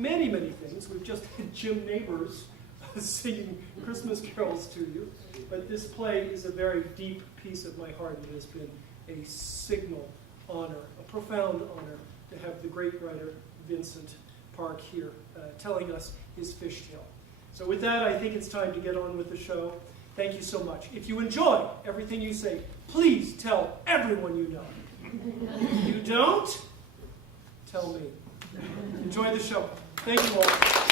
many, many things. We've just had Jim Neighbors singing Christmas carols to you. But this play is a very deep piece of my heart. It has been a signal honor, a profound honor, to have the great writer Vincent Park here telling us his fishtail. So with that, I think it's time to get on with the show. Thank you so much. If you enjoy everything you say, please tell everyone you know. If you don't, tell me. Enjoy the show. Thank you all.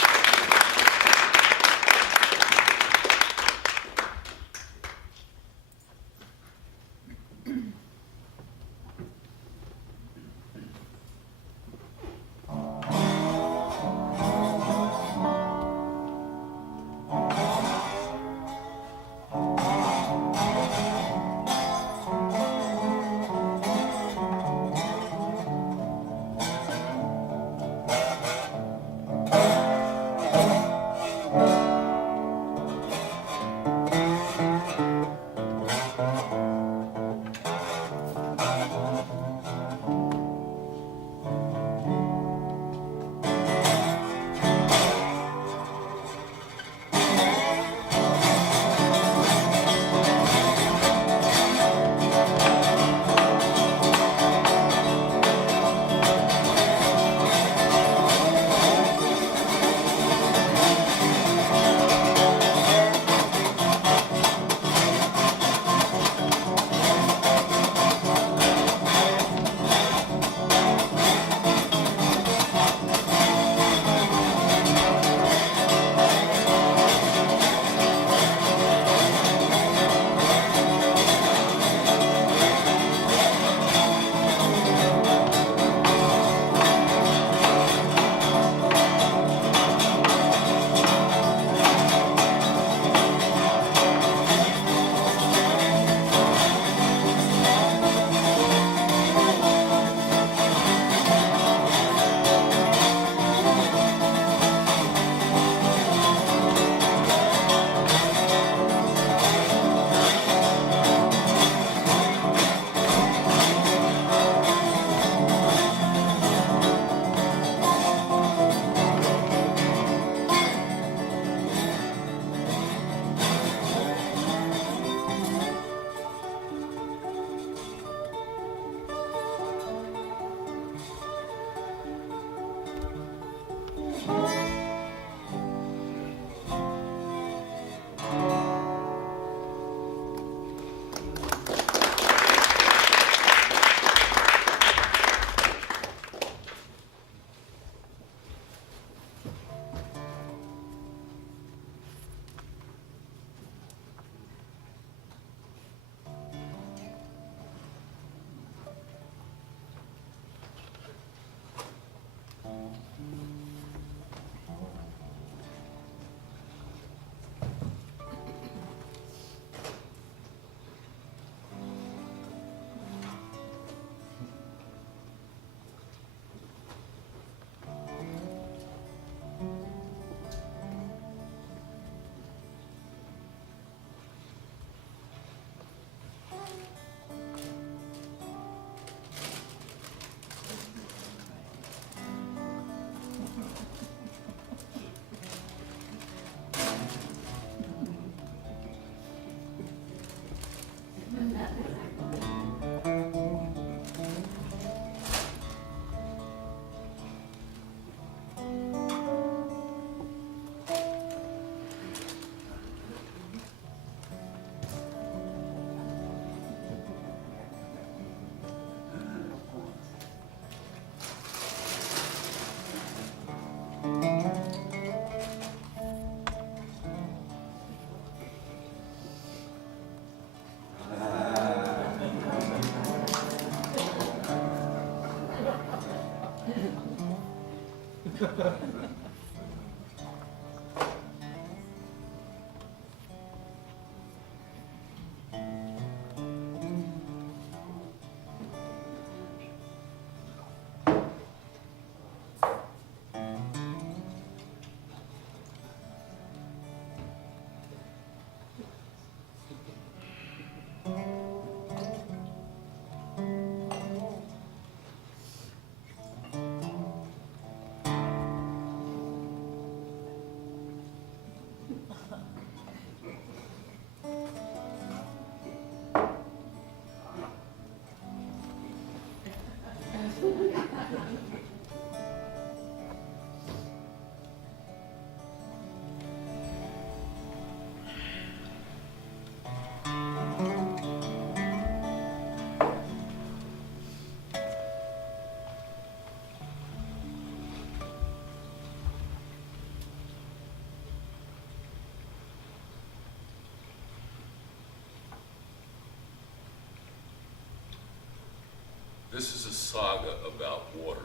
This is a saga about water.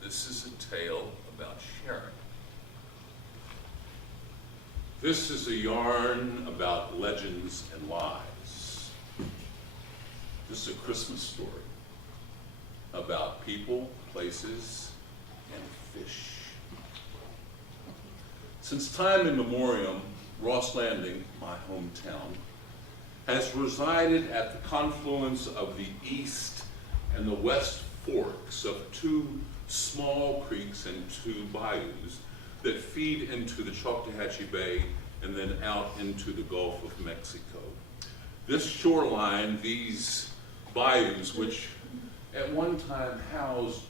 This is a tale about sharing. This is a yarn about legends and lies. This is a Christmas story about people, places, and fish. Since time immemorial, Ross Landing, my hometown, has resided at the confluence of the east and the west forks of two small creeks and two bayous that feed into the Choctawhatchee Bay and then out into the Gulf of Mexico. This shoreline, these bayous, which at one time housed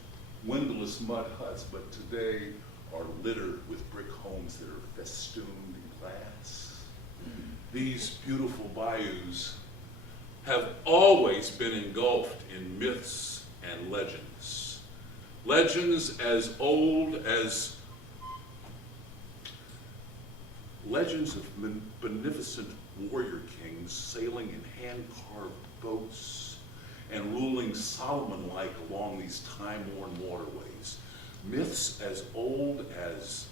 windowless mud huts, but today are littered with brick homes that are festooned in glass. These beautiful bayous have always been engulfed in myths and legends. Legends as old as legends of beneficent warrior kings sailing in hand-carved boats and ruling Solomon-like along these time-worn waterways. Myths as old as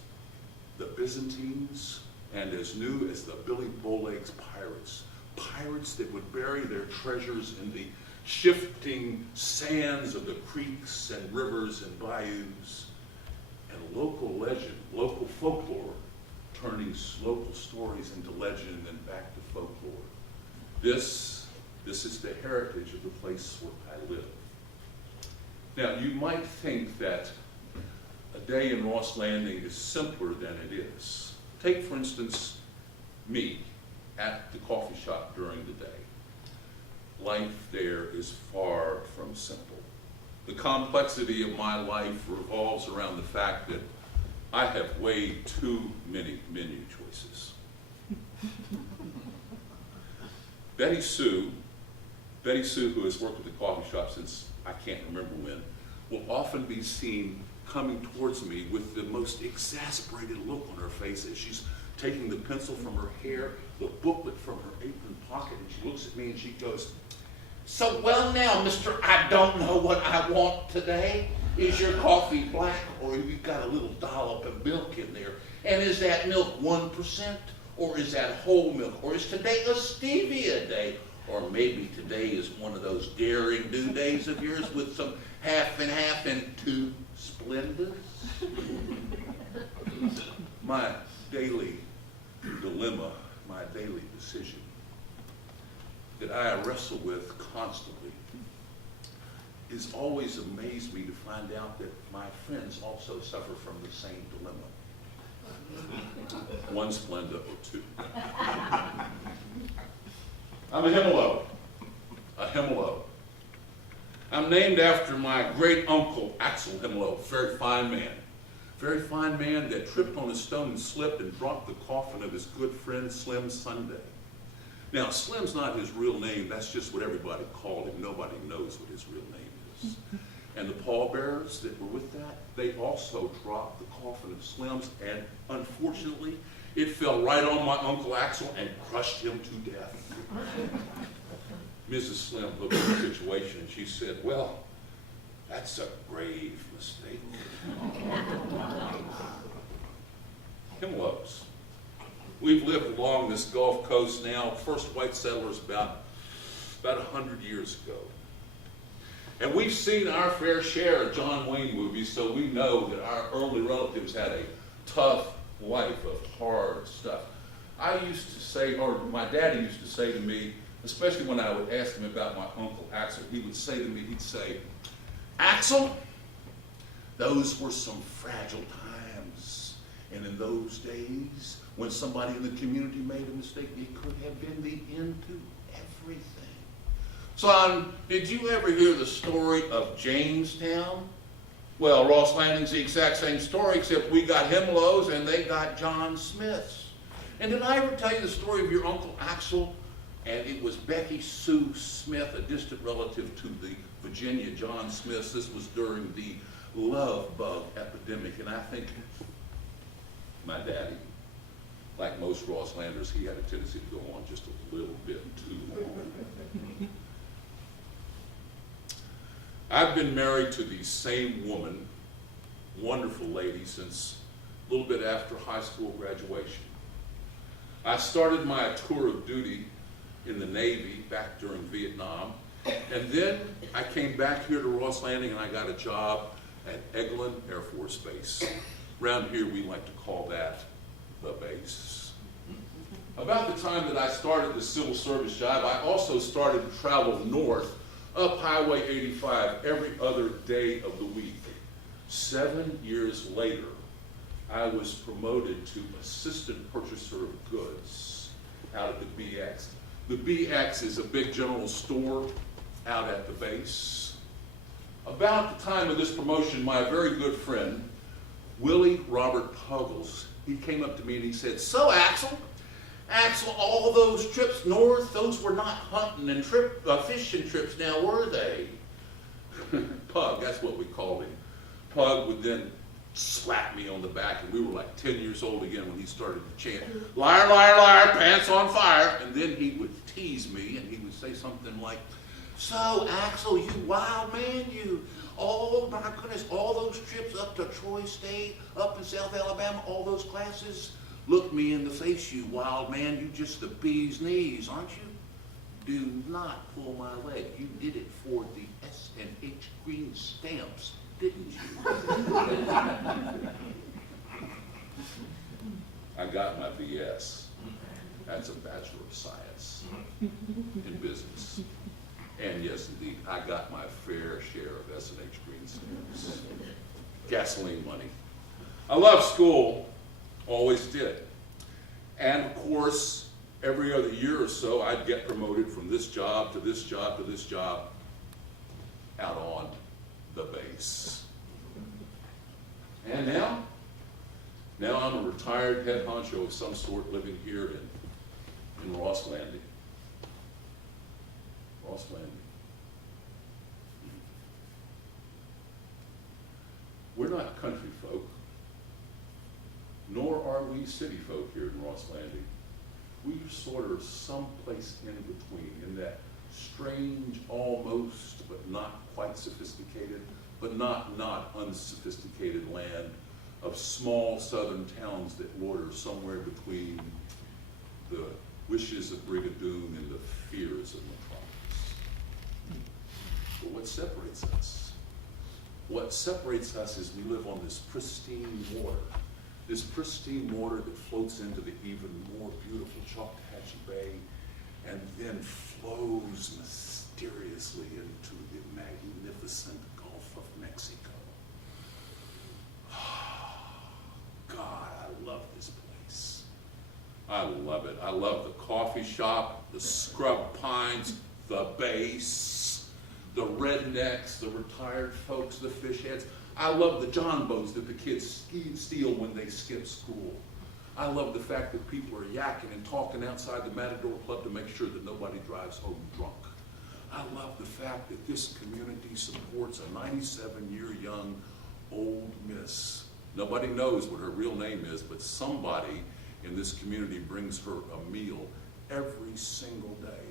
the Byzantines and as new as the Billy Bowlegs pirates. Pirates that would bury their treasures in the shifting sands of the creeks and rivers and bayous. And local legend, local folklore, turning local stories into legend and back to folklore. This is the heritage of the place where I live. Now, you might think that a day in Ross Landing is simpler than it is. Take, for instance, me at the coffee shop during the day. Life there is far from simple. The complexity of my life revolves around the fact that I have way too many menu choices. Betty Sue, who has worked at the coffee shop since I can't remember when, will often be seen coming towards me with the most exasperated look on her face as she's taking the pencil from her hair, the booklet from her apron pocket, and she looks at me and she goes, "So, well now, mister, I don't know what I want today. Is your coffee black, or have you got a little dollop of milk in there? And is that milk 1%, or is that whole milk? Or is today a stevia day? Or maybe today is one of those daring do days of yours with some half and half and two Splendas?" My daily dilemma, my daily decision that I wrestle with constantly is always amazed me to find out that my friends also suffer from the same dilemma. One Splenda or two. I'm a Himalo. A Himalo. I'm named after my great uncle, Axiel Himalo, very fine man. Very fine man that tripped on a stone and slipped and dropped the coffin of his good friend Slim Sunday. Now, Slim's not his real name. That's just what everybody called him. Nobody knows what his real name is. And the pallbearers that were with that, they also dropped the coffin of Slim's, and unfortunately, it fell right on my Uncle Axiel and crushed him to death. Mrs. Slim looked at the situation and she said, "Well, that's a grave mistake." Himalos. We've lived along this Gulf Coast now, first white settlers about 100 years ago. And we've seen our fair share of John Wayne movies, so we know that our early relatives had a tough life of hard stuff. I used to say, or my daddy used to say to me, especially when I would ask him about my Uncle Axiel, he would say to me, he'd say, "Axiel, those were some fragile times. And in those days, when somebody in the community made a mistake, it could have been the end to everything." Son, did you ever hear the story of Jamestown? Well, Ross Landing's the exact same story, except we got Himalos and they got John Smiths. And did I ever tell you the story of your Uncle Axiel? And it was Becky Sue Smith, a distant relative to the Virginia John Smiths. This was during the love bug epidemic. And I think my daddy, like most Ross Landers, he had a tendency to go on just a little bit too long. I've been married to the same woman, wonderful lady, since a little bit after high school graduation. I started my tour of duty in the Navy back during Vietnam, and then I came back here to Ross Landing and I got a job at Eglin Air Force Base. Around here we like to call that the base. About the time that I started the civil service job, I also started to travel north up Highway 85 every other day of the week. 7 years later, I was promoted to assistant purchaser of goods out at the BX. The BX is a big general store out at the base. About the time of this promotion, my very good friend, Willie Robert Puggles, he came up to me and he said, "So Axiel, all those trips north, those were not hunting and fishing trips now, were they?" Pug, that's what we called him. Pug would then slap me on the back, and we were like 10 years old again when he started to chant, "Liar, liar, liar, pants on fire." And then he would tease me, and he would say something like, "So, Axiel, you wild man, you, oh my goodness, all those trips up to Troy State, up in South Alabama, all those classes, look me in the face, you wild man, you just the bee's knees, aren't you? Do not pull my leg. You did it for the S&H green stamps, didn't you?" I got my BS. That's a Bachelor of Science in business. And yes, indeed, I got my fair share of S&H green stamps. Gasoline money. I love school, always did. And of course, every other year or so, I'd get promoted from this job to this job to this job out on the base. And now I'm a retired head honcho of some sort living here in Ross Landing. Ross Landing. We're not country folk, nor are we city folk here in Ross Landing. We're sort of someplace in between, in that strange, almost, but not quite sophisticated, but not unsophisticated land of small southern towns that water somewhere between the wishes of Brigadoon and the fears of Metropolis. But what separates us? What separates us is we live on this pristine water that floats into the even more beautiful Choctawhatchee Bay and then flows mysteriously into the magnificent Gulf of Mexico. God, I love this place. I love it. I love the coffee shop, the scrub pines, the base, the rednecks, the retired folks, the fish heads. I love the John boats that the kids steal when they skip school. I love the fact that people are yakking and talking outside the Matador Club to make sure that nobody drives home drunk. I love the fact that this community supports a 97-year young old miss. Nobody knows what her real name is, but somebody in this community brings her a meal every single day.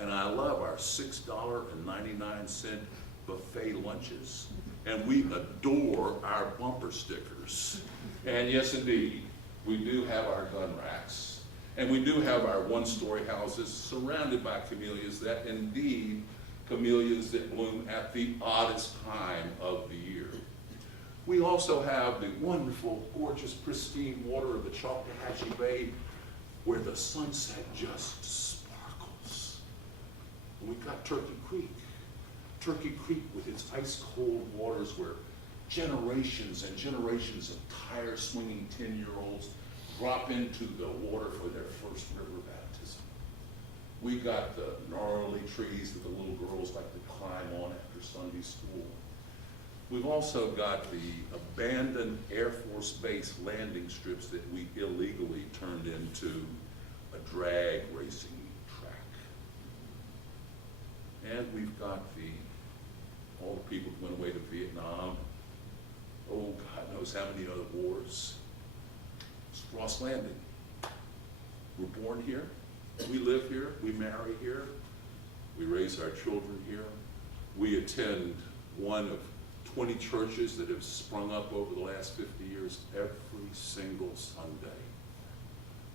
And I love our $6.99 buffet lunches. And we adore our bumper stickers. And yes, indeed, we do have our gun racks. And we do have our one-story houses surrounded by camellias that indeed, camellias that bloom at the oddest time of the year. We also have the wonderful, gorgeous, pristine water of the Choctawhatchee Bay where the sunset just sparkles. And we've got Turkey Creek with its ice-cold waters where generations and generations of tire-swinging 10-year-olds drop into the water for their first river baptism. We got the gnarly trees that the little girls like to climb on after Sunday school. We've also got the abandoned Air Force Base landing strips that we illegally turned into a drag racing track. And we've got all the people who went away to Vietnam. Oh, God knows how many other wars. It's Ross Landing. We're born here. We live here. We marry here. We raise our children here. We attend one of 20 churches that have sprung up over the last 50 years every single Sunday.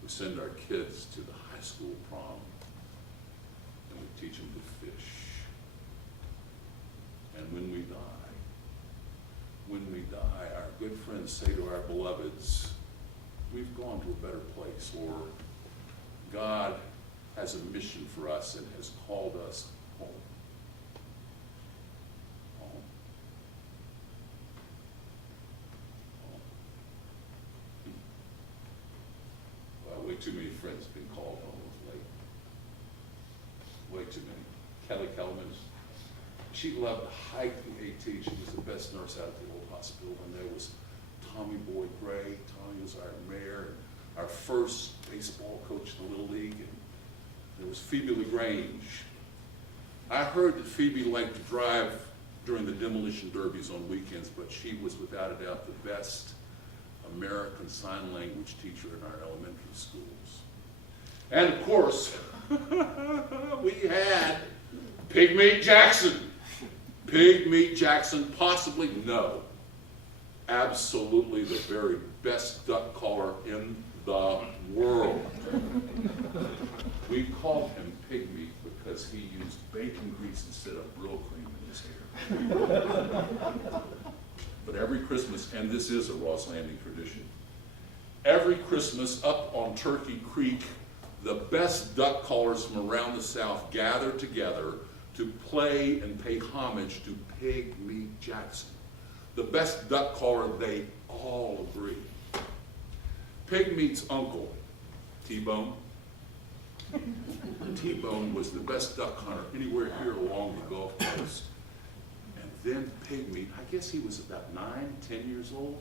We send our kids to the high school prom, and we teach them to fish. And when we die, our good friends say to our beloveds, we've gone to a better place, or God has a mission for us and has called us home. Home. Home. Well, way too many friends have been called home of late. Way too many. Kelly Kellerman, she loved to hike the AT. She was the best nurse out at the old hospital. And there was Tommy Boyd Gray. Tommy was our mayor and our first baseball coach in the Little League. And there was Phoebe LaGrange. I heard that Phoebe liked to drive during the demolition derbies on weekends, but she was without a doubt the best American Sign Language teacher in our elementary schools. And of course, we had Pigmeat Jackson. Pigmeat Jackson, possibly, no, absolutely the very best duck caller in the world. We called him Pigmeat because he used bacon grease instead of real cream in his hair. But every Christmas, and this is a Ross Landing tradition, every Christmas up on Turkey Creek, the best duck callers from around the South gather together to play and pay homage to Pigmeat Jackson. The best duck caller, they all agree. Pigmeat's uncle, T-Bone. T-Bone was the best duck hunter anywhere here along the Gulf Coast. And then Pigmeat, I guess he was about 9, 10 years old,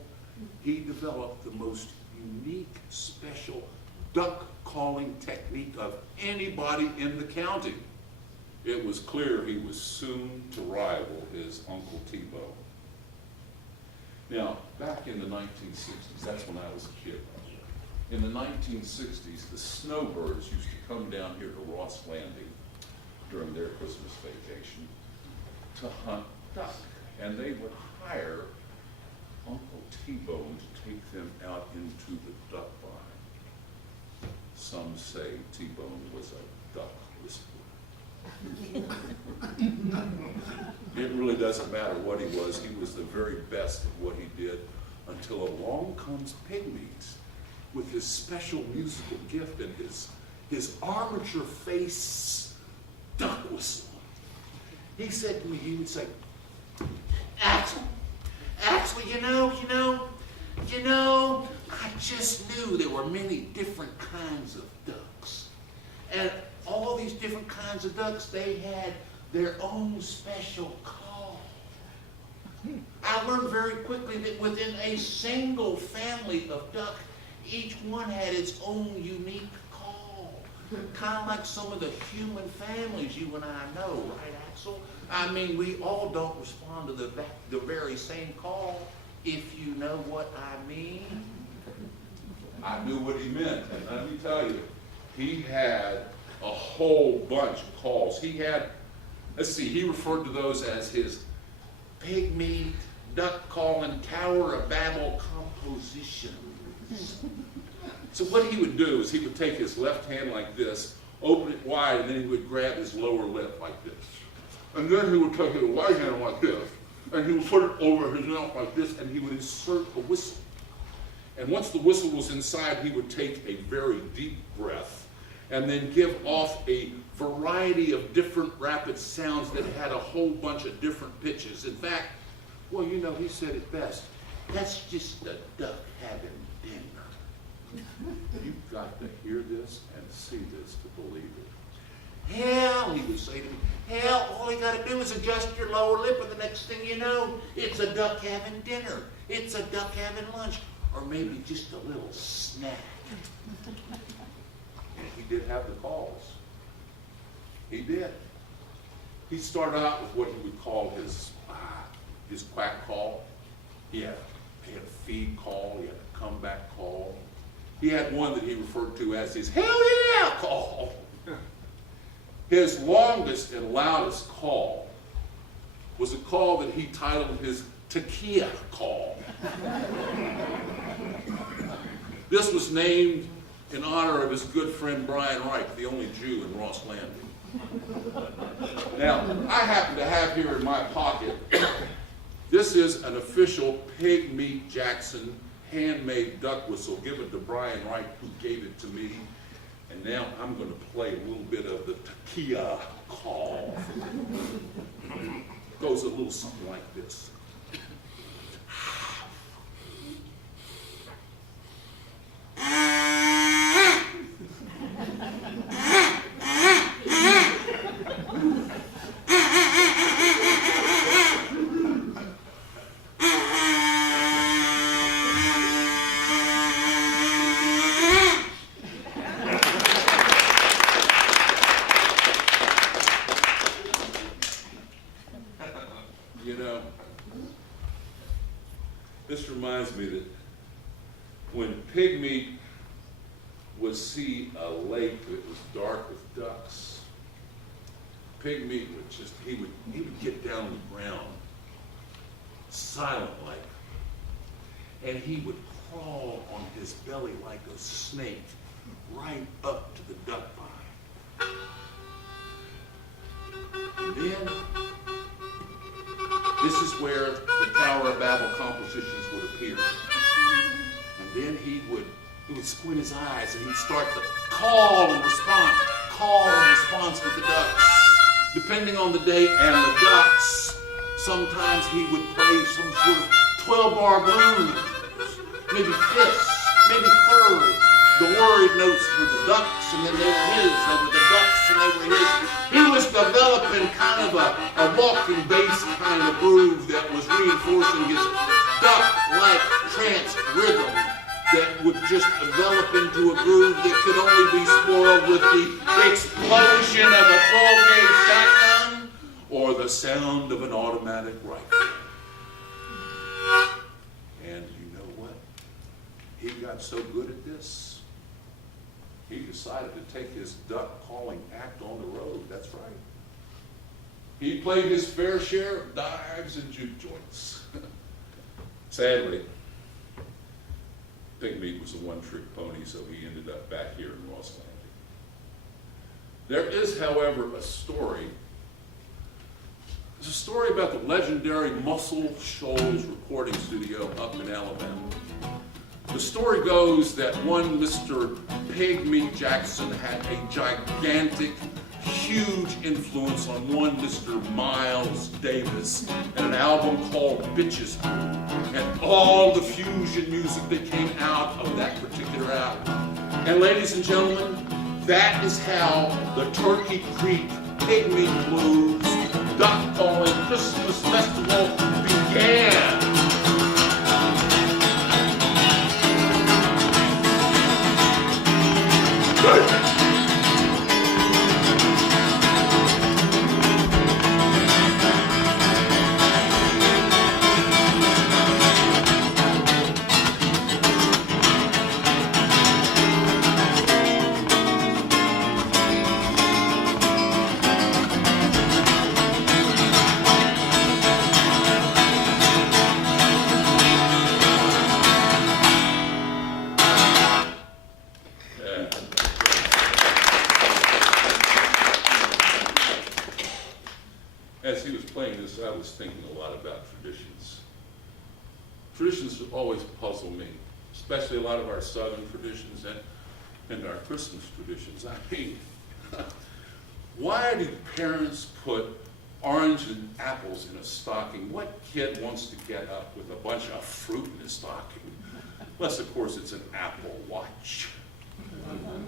he developed the most unique, special duck calling technique of anybody in the county. It was clear he was soon to rival his Uncle T-Bone. Now, back in the 1960s, that's when I was a kid. In the 1960s, the snowbirds used to come down here to Ross Landing during their Christmas vacation to hunt duck. And they would hire Uncle T-Bone to take them out into the duck blind. Some say T-Bone was a duck whisperer. It really doesn't matter what he was the very best at what he did until along comes Pigmeat with his special musical gift and his armature face duck whistle. He said to me, he would say, Axiel, you know, I just knew there were many different kinds of ducks. And all these different kinds of ducks, they had their own special call. I learned very quickly that within a single family of duck, each one had its own unique call. Kind of like some of the human families you and I know, right, Axiel? I mean, we all don't respond to the very same call, if you know what I mean. I knew what he meant, and let me tell you, he had a whole bunch of calls. He had, let's see, he referred to those as his Pigmeat duck calling Tower of Babel compositions. So what he would do is he would take his left hand like this, open it wide, and then he would grab his lower lip like this. And then he would take his right hand like this, and he would put it over his mouth like this, and he would insert a whistle. And once the whistle was inside, he would take a very deep breath and then give off a variety of different rapid sounds that had a whole bunch of different pitches. In fact, well, you know, he said it best. That's just a duck having dinner. You've got to hear this and see this to believe it. Hell, he would say to me, hell, all you got to do is adjust your lower lip, and the next thing you know, it's a duck having dinner. It's a duck having lunch, or maybe just a little snack. And he did have the calls. He did. He started out with what he would call his quack call. He had a feed call. He had a comeback call. He had one that he referred to as his hell yeah call. His longest and loudest call was a call that he titled his Tequila Call. This was named in honor of his good friend Brian Reich, the only Jew in Ross Landing. Now, I happen to have here in my pocket, this is an official Pig Meat Jackson handmade duck whistle given to Brian Reich, who gave it to me. And now I'm going to play a little bit of the Tequila Call. It goes a little something like this. You know, this reminds me that when pig meat would see a lake that was dark with ducks, pig meat would just, he would get down on the ground, silent like, and he would crawl on his belly like a snake right up to the duck pond. And then, this is where the Tower of Babel compositions would appear. And then he would squint his eyes and he'd start to call and response with the ducks. Depending on the day and the ducks, sometimes he would play some sort of 12-bar blues, maybe fifths, maybe thirds. The worried notes were the ducks, and then they were his. They were the ducks, and they were his. He was developing kind of a walking bass kind of groove that was reinforcing his duck-like trance rhythm that would just develop into a groove that could only be spoiled with the explosion of a 12-gauge shotgun or the sound of an automatic rifle. And you know what? He got so good at this, he decided to take his duck calling act on the road. That's right. He played his fair share of dives and juke joints. Sadly, pig meat was a one-trick pony, so he ended up back here in Ross Landing. There is, however, a story. There's a story about the legendary Muscle Shoals recording studio up in Alabama. The story goes that one Mr. Pig Meat Jackson had a gigantic, huge influence on one Mr. Miles Davis and an album called Bitches Brew, and all the fusion music that came out of that particular album. And ladies and gentlemen, that is how the Turkey Creek Pig Meat Blues Duck Calling Christmas Festival began. As he was playing this, I was thinking a lot about traditions. Traditions always puzzle me, especially a lot of our Southern traditions and our Christmas traditions. I mean, why do parents put orange and apples in a stocking? What kid wants to get up with a bunch of fruit in his stocking? Unless, of course, it's an Apple Watch.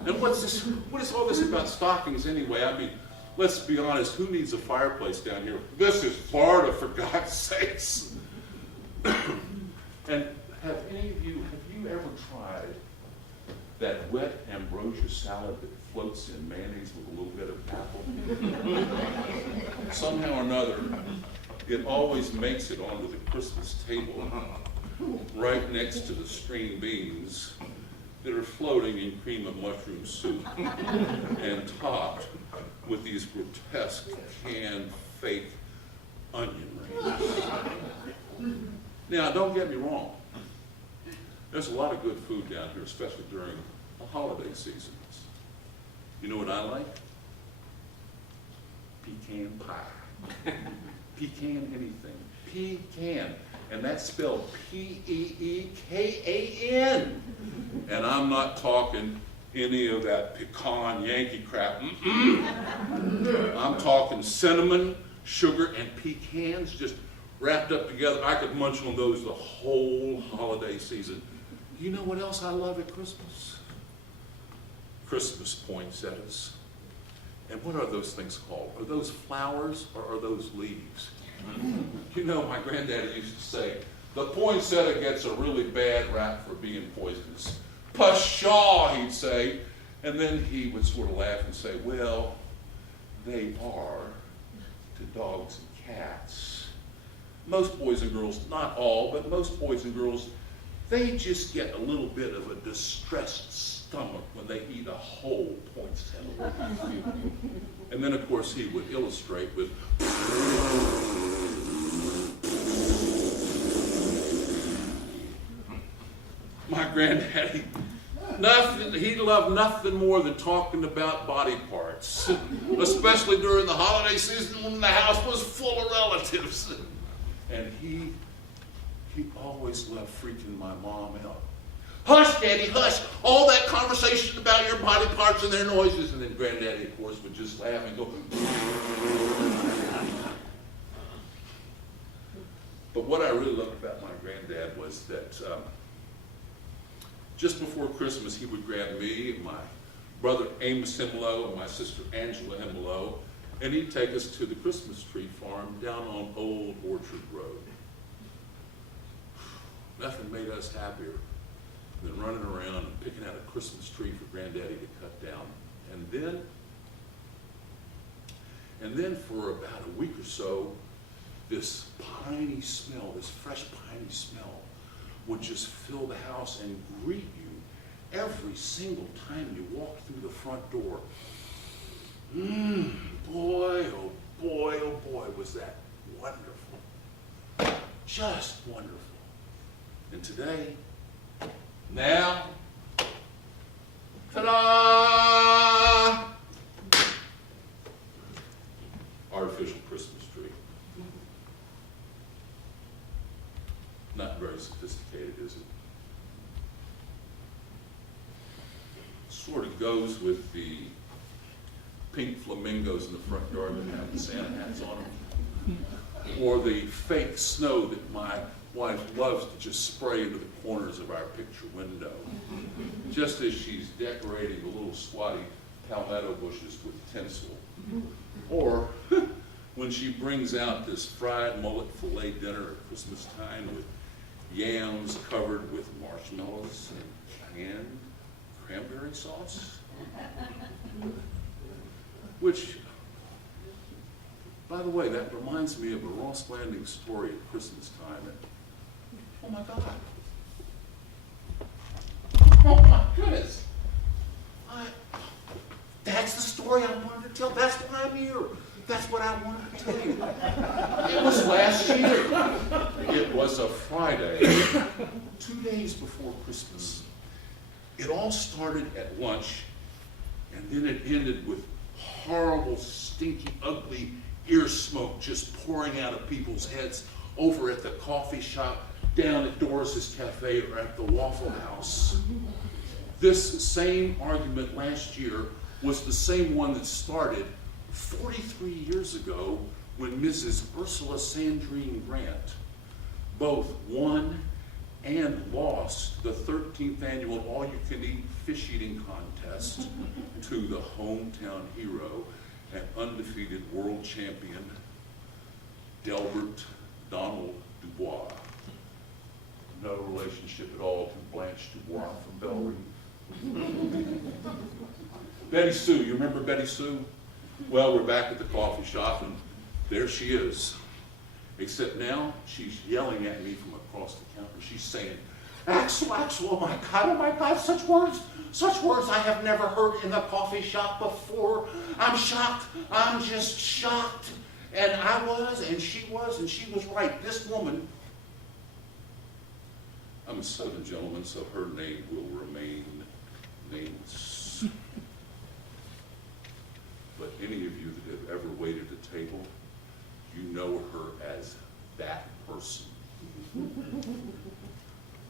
And what is all this about stockings anyway? I mean, let's be honest, who needs a fireplace down here? This is Florida, for God's sakes. And have you ever tried that wet ambrosia salad that floats in mayonnaise with a little bit of apple? Somehow or another, it always makes it onto the Christmas table, right next to the string beans that are floating in cream of mushroom soup and topped with these grotesque, canned, fake, onion rings. Now, don't get me wrong. There's a lot of good food down here, especially during the holiday seasons. You know what I like? Pecan pie. Pecan anything. Pecan. And that's spelled P-E-E-K-A-N. And I'm not talking any of that pecan Yankee crap. I'm talking cinnamon, sugar, and pecans just wrapped up together. I could munch on those the whole holiday season. You know what else I love at Christmas? Christmas poinsettias. And what are those things called? Are those flowers or are those leaves? You know, my granddaddy used to say, the poinsettia gets a really bad rap for being poisonous. Pshaw, he'd say. And then he would sort of laugh and say, well, they are to dogs and cats. Most boys and girls, not all, but most boys and girls, they just get a little bit of a distressed stomach when they eat a whole poinsettia. And then, of course, he would illustrate with my granddaddy. He loved nothing more than talking about body parts, especially during the holiday season when the house was full of relatives. And he always loved freaking my mom out. Hush, Daddy, hush. All that conversation about your body parts and their noises. And then Granddaddy, of course, would just laugh and go. But what I really loved about my granddad was that just before Christmas, he would grab me and my brother Amos Himalo and my sister Angela Himalo, and he'd take us to the Christmas tree farm down on Old Orchard Road. Nothing made us happier than running around and picking out a Christmas tree for Granddaddy to cut down. And then for about a week or so, this piney smell, this fresh piney smell, would just fill the house and greet you every single time you walked through the front door. Boy, oh boy, oh boy, was that wonderful. Just wonderful. And today, now, ta-da! Artificial Christmas tree. Not very sophisticated, is it? Sort of goes with the pink flamingos in the front yard that have the Santa hats on them. Or the fake snow that my wife loves to just spray into the corners of our picture window. Just as she's decorating the little squatty palmetto bushes with tinsel. Or when she brings out this fried mullet filet dinner at Christmas time with yams covered with marshmallows and canned cranberry sauce. Which, by the way, that reminds me of a Ross Landing story at Christmas time. And, oh my God. Oh my goodness. That's the story I wanted to tell. That's why I'm here. That's what I wanted to tell you. It was last year. It was a Friday, 2 days before Christmas. It all started at lunch, and then it ended with horrible, stinky, ugly ear smoke just pouring out of people's heads over at the coffee shop, down at Doris's Cafe, or at the Waffle House. This same argument last year was the same one that started 43 years ago when Mrs. Ursula Sandrine Grant both won and lost the 13th annual all-you-can-eat fish eating contest to the hometown hero and undefeated world champion, Delbert Donald Dubois. No relationship at all to Blanche Dubois from Bellevue. Betty Sue, you remember Betty Sue? Well, we're back at the coffee shop, and there she is. Except now, she's yelling at me from across the counter. She's saying, Axiel, oh my God, such words I have never heard in the coffee shop before. I'm shocked, I'm just shocked. And I was, and she was right. This woman, I'm a Southern gentleman, so her name will remain nameless. But any of you that have ever waited at a table, you know her as that person.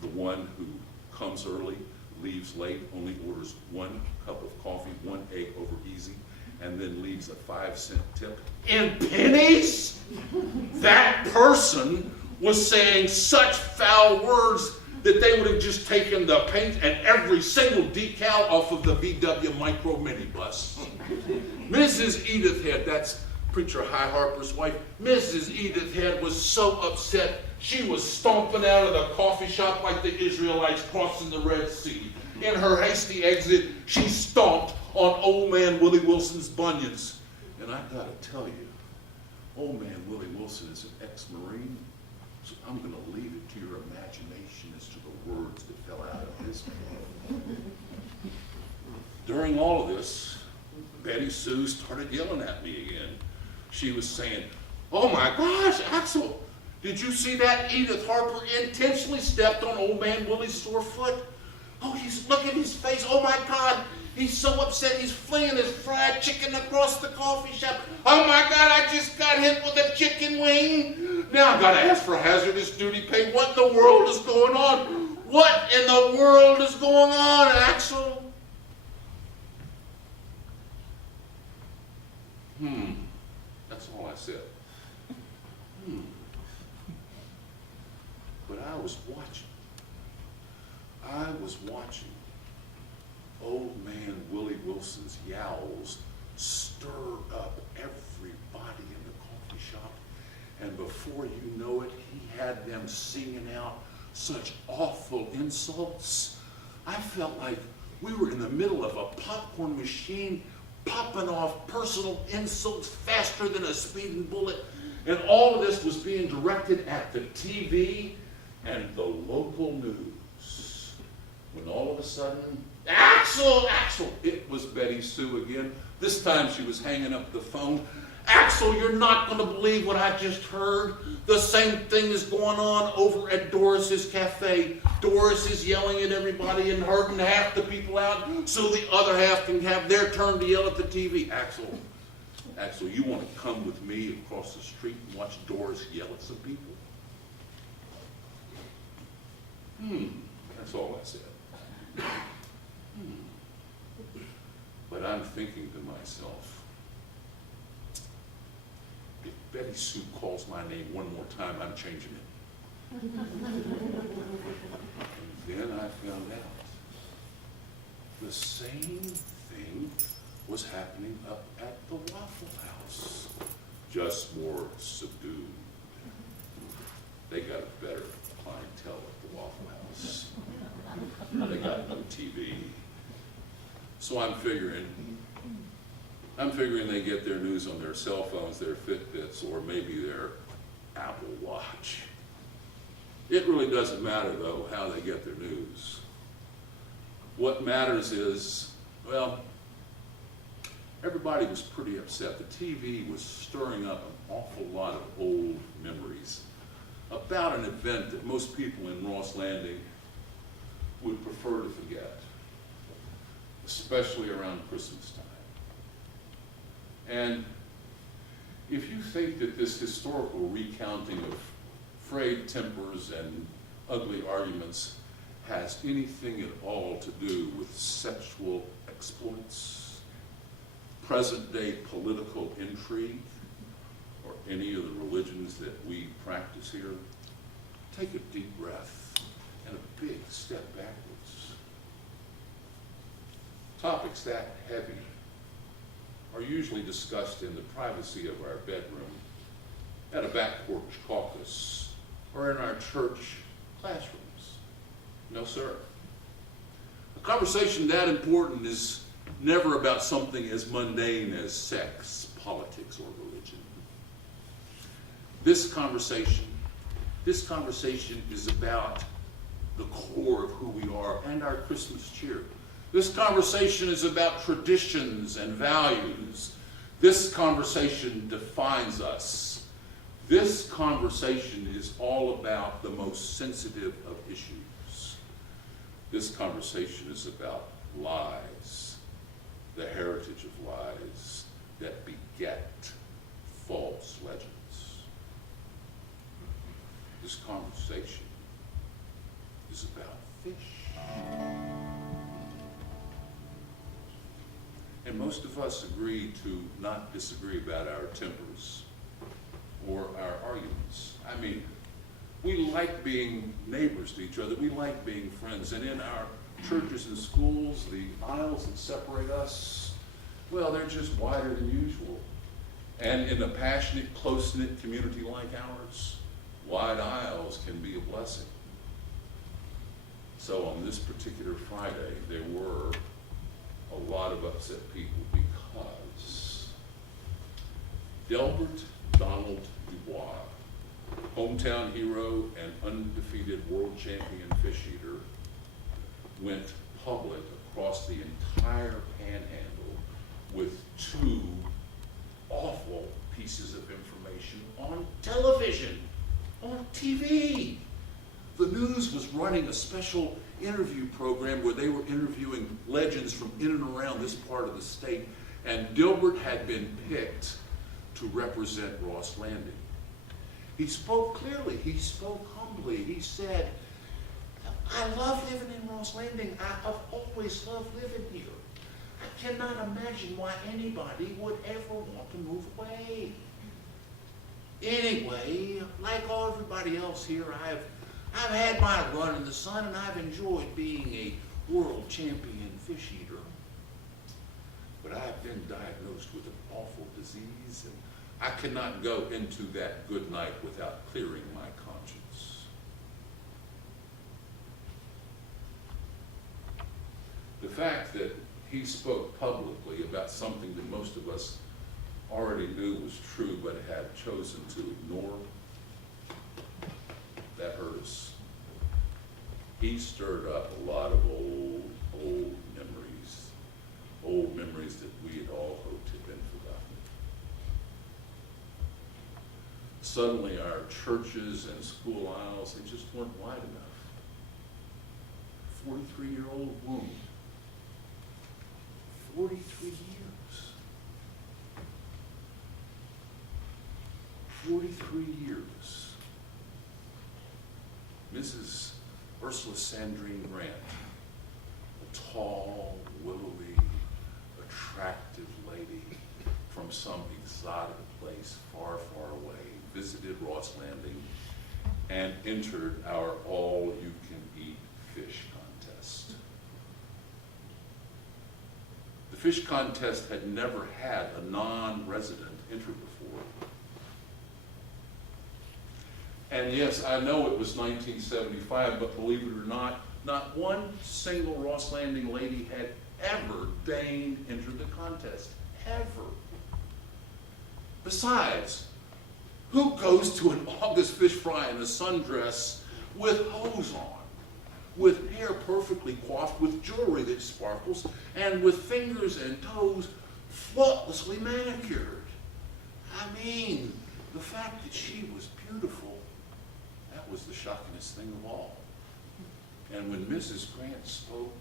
The one who comes early, leaves late, only orders 1 cup of coffee, 1 egg over easy, and then leaves a 5-cent tip in pennies? That person was saying such foul words that they would have just taken the paint and every single decal off of the VW Micro minibus. Mrs. Edith Head, that's Preacher High Harper's wife, Mrs. Edith Head was so upset she was stomping out of the coffee shop like the Israelites crossing the Red Sea. In her hasty exit, she stomped on old man Willie Wilson's bunions. And I gotta tell you, old man Willie Wilson is an ex-Marine, so I'm gonna leave it to your imagination as to the words that fell out of his mouth. During all of this, Betty Sue started yelling at me again. She was saying, "Oh my gosh, Axiel, did you see that Edith Harper intentionally stepped on old man Willie's sore foot? Oh, look at his face. Oh my God, he's so upset he's flinging his fried chicken across the coffee shop. Oh my God, I just got hit with a chicken wing. Now I gotta ask for hazardous duty pay. What in the world is going on? What in the world is going on, Axiel?" That's all I said. But I was watching old man Willie Wilson's yowls stir up everybody in the coffee shop. And before you know it, he had them singing out such awful insults. I felt like we were in the middle of a popcorn machine popping off personal insults faster than a speeding bullet. And all of this was being directed at the TV and the local news. When all of a sudden, Axiel, it was Betty Sue again. This time she was hanging up the phone. "Axiel, you're not going to believe what I just heard. The same thing is going on over at Doris's Cafe. Doris is yelling at everybody and herding half the people out so the other half can have their turn to yell at the TV. Axiel, you want to come with me across the street and watch Doris yell at some people?" That's all I said. But I'm thinking to myself, if Betty Sue calls my name one more time, I'm changing it. And then I found out the same thing was happening up at the Waffle House, just more subdued. They got a better clientele at the Waffle House. They got no TV. So I'm figuring they get their news on their cell phones, their Fitbits, or maybe their Apple Watch. It really doesn't matter, though, how they get their news. What matters is, well, everybody was pretty upset. The TV was stirring up an awful lot of old memories about an event that most people in Ross Landing would prefer to forget, especially around Christmas time. And if you think that this historical recounting of frayed tempers and ugly arguments has anything at all to do with sexual exploits, present-day political intrigue, or any of the religions that we practice here, take a deep breath and a big step backwards. Topics that heavy are usually discussed in the privacy of our bedroom, at a back porch caucus, or in our church classrooms. No, sir. A conversation that important is never about something as mundane as sex, politics, or religion. This conversation is about the core of who we are and our Christmas cheer. This conversation is about traditions and values. This conversation defines us. This conversation is all about the most sensitive of issues. This conversation is about lies, the heritage of lies that beget false legends. This conversation is about fish. And most of us agree to not disagree about our tempers or our arguments. I mean, we like being neighbors to each other. We like being friends. And in our churches and schools, the aisles that separate us, well, they're just wider than usual. And in a passionate, close-knit community like ours, wide aisles can be a blessing. So on this particular Friday, there were a lot of upset people because Delbert Donald Dubois, hometown hero and undefeated world champion fish eater, went public across the entire panhandle with two awful pieces of information on television, on TV. The news was running a special interview program where they were interviewing legends from in and around this part of the state, and Dilbert had been picked to represent Ross Landing. He spoke clearly, he spoke humbly. He said, I love living in Ross Landing. I've always loved living here. I cannot imagine why anybody would ever want to move away. Anyway, like all everybody else here, I've had my run in the sun, and I've enjoyed being a world champion fish eater. But I've been diagnosed with an awful disease, and I cannot go into that good night without clearing my conscience. The fact that he spoke publicly about something that most of us already knew was true but had chosen to ignore, that hurt us. He stirred up a lot of old memories that we had all hoped had been forgotten. Suddenly our churches and school aisles, they just weren't wide enough. 43-year-old woman, 43 years. 43 years. Mrs. Ursula Sandrine Grant, a tall, willowy, attractive lady from some exotic place far, far away, visited Ross Landing and entered our all-you-can-eat fish contest. The fish contest had never had a non-resident enter before. And yes, I know it was 1975, but believe it or not one single Ross Landing lady had ever deigned enter the contest. Ever. Besides, who goes to an August fish fry in a sundress with hose on, with hair perfectly coiffed, with jewelry that sparkles, and with fingers and toes flawlessly manicured? I mean, the fact that she was beautiful, that was the shockingest thing of all. And when Mrs. Grant spoke,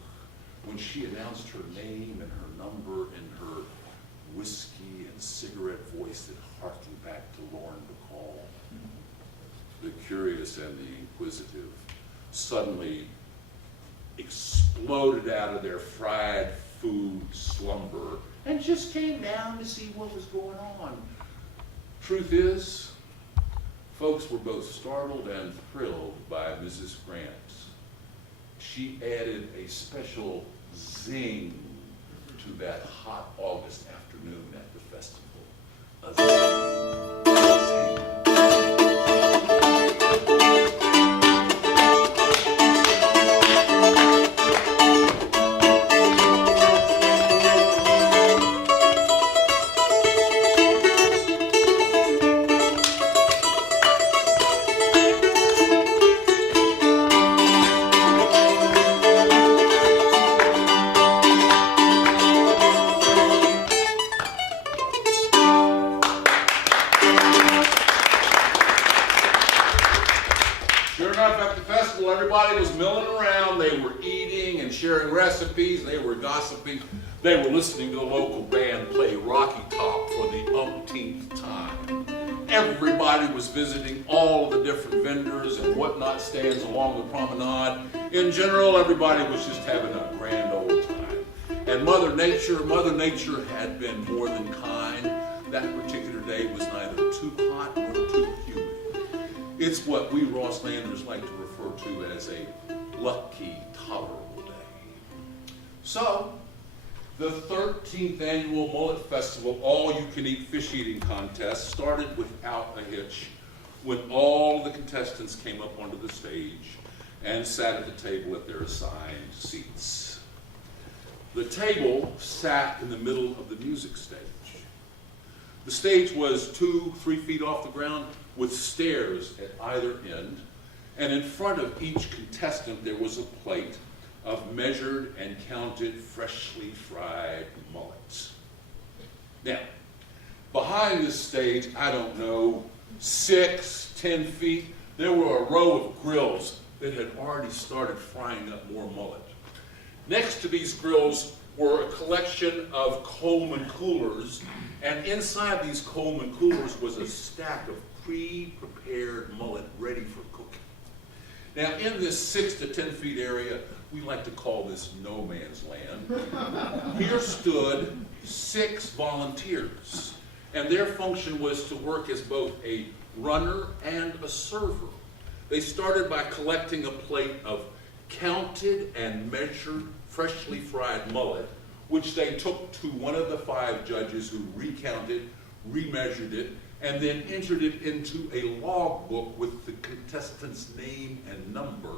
when she announced her name and her number in her whiskey and cigarette voice that harkened back to Lauren Bacall, the curious and the inquisitive suddenly exploded out of their fried food slumber and just came down to see what was going on. Truth is, folks were both startled and thrilled by Mrs. Grant. She added a special zing to that hot August afternoon at the festival. A zing. A zing. sharing recipes, they were gossiping, they were listening to the local band play Rocky Top for the umpteenth time. Everybody was visiting all the different vendors and whatnot stands along the promenade. In general, everybody was just having a grand old time. And Mother Nature had been more than kind. That particular day was neither too hot nor too humid. It's what we Rosslanders like to refer to as a lucky, tolerable day. So, the 13th annual Mullet Festival all-you-can-eat fish eating contest started without a hitch when all the contestants came up onto the stage and sat at the table at their assigned seats. The table sat in the middle of the music stage. The stage was 2-3 feet off the ground with stairs at either end, and in front of each contestant there was a plate of measured and counted freshly fried mullets. Now, behind this stage, I don't know, 6-10 feet, there were a row of grills that had already started frying up more mullet. Next to these grills were a collection of Coleman coolers, and inside these Coleman coolers was a stack of pre-prepared mullet ready for cooking. Now, in this 6 to 10 feet area, we like to call this no man's land. Here stood 6 volunteers, and their function was to work as both a runner and a server. They started by collecting a plate of counted and measured freshly fried mullet, which they took to one of the 5 judges who recounted, remeasured it, and then entered it into a log book with the contestant's name and number,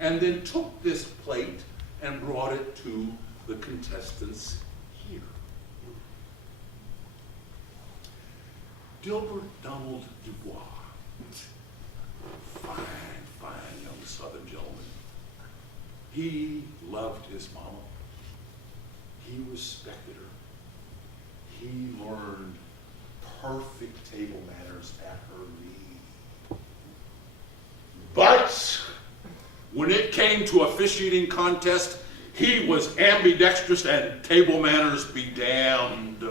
and then took this plate and brought it to the contestants here. Dilbert Donald Dubois, fine young Southern gentleman. He loved his mama. He respected her. He learned perfect table manners at her knee. But when it came to a fish eating contest, he was ambidextrous and table manners be damned.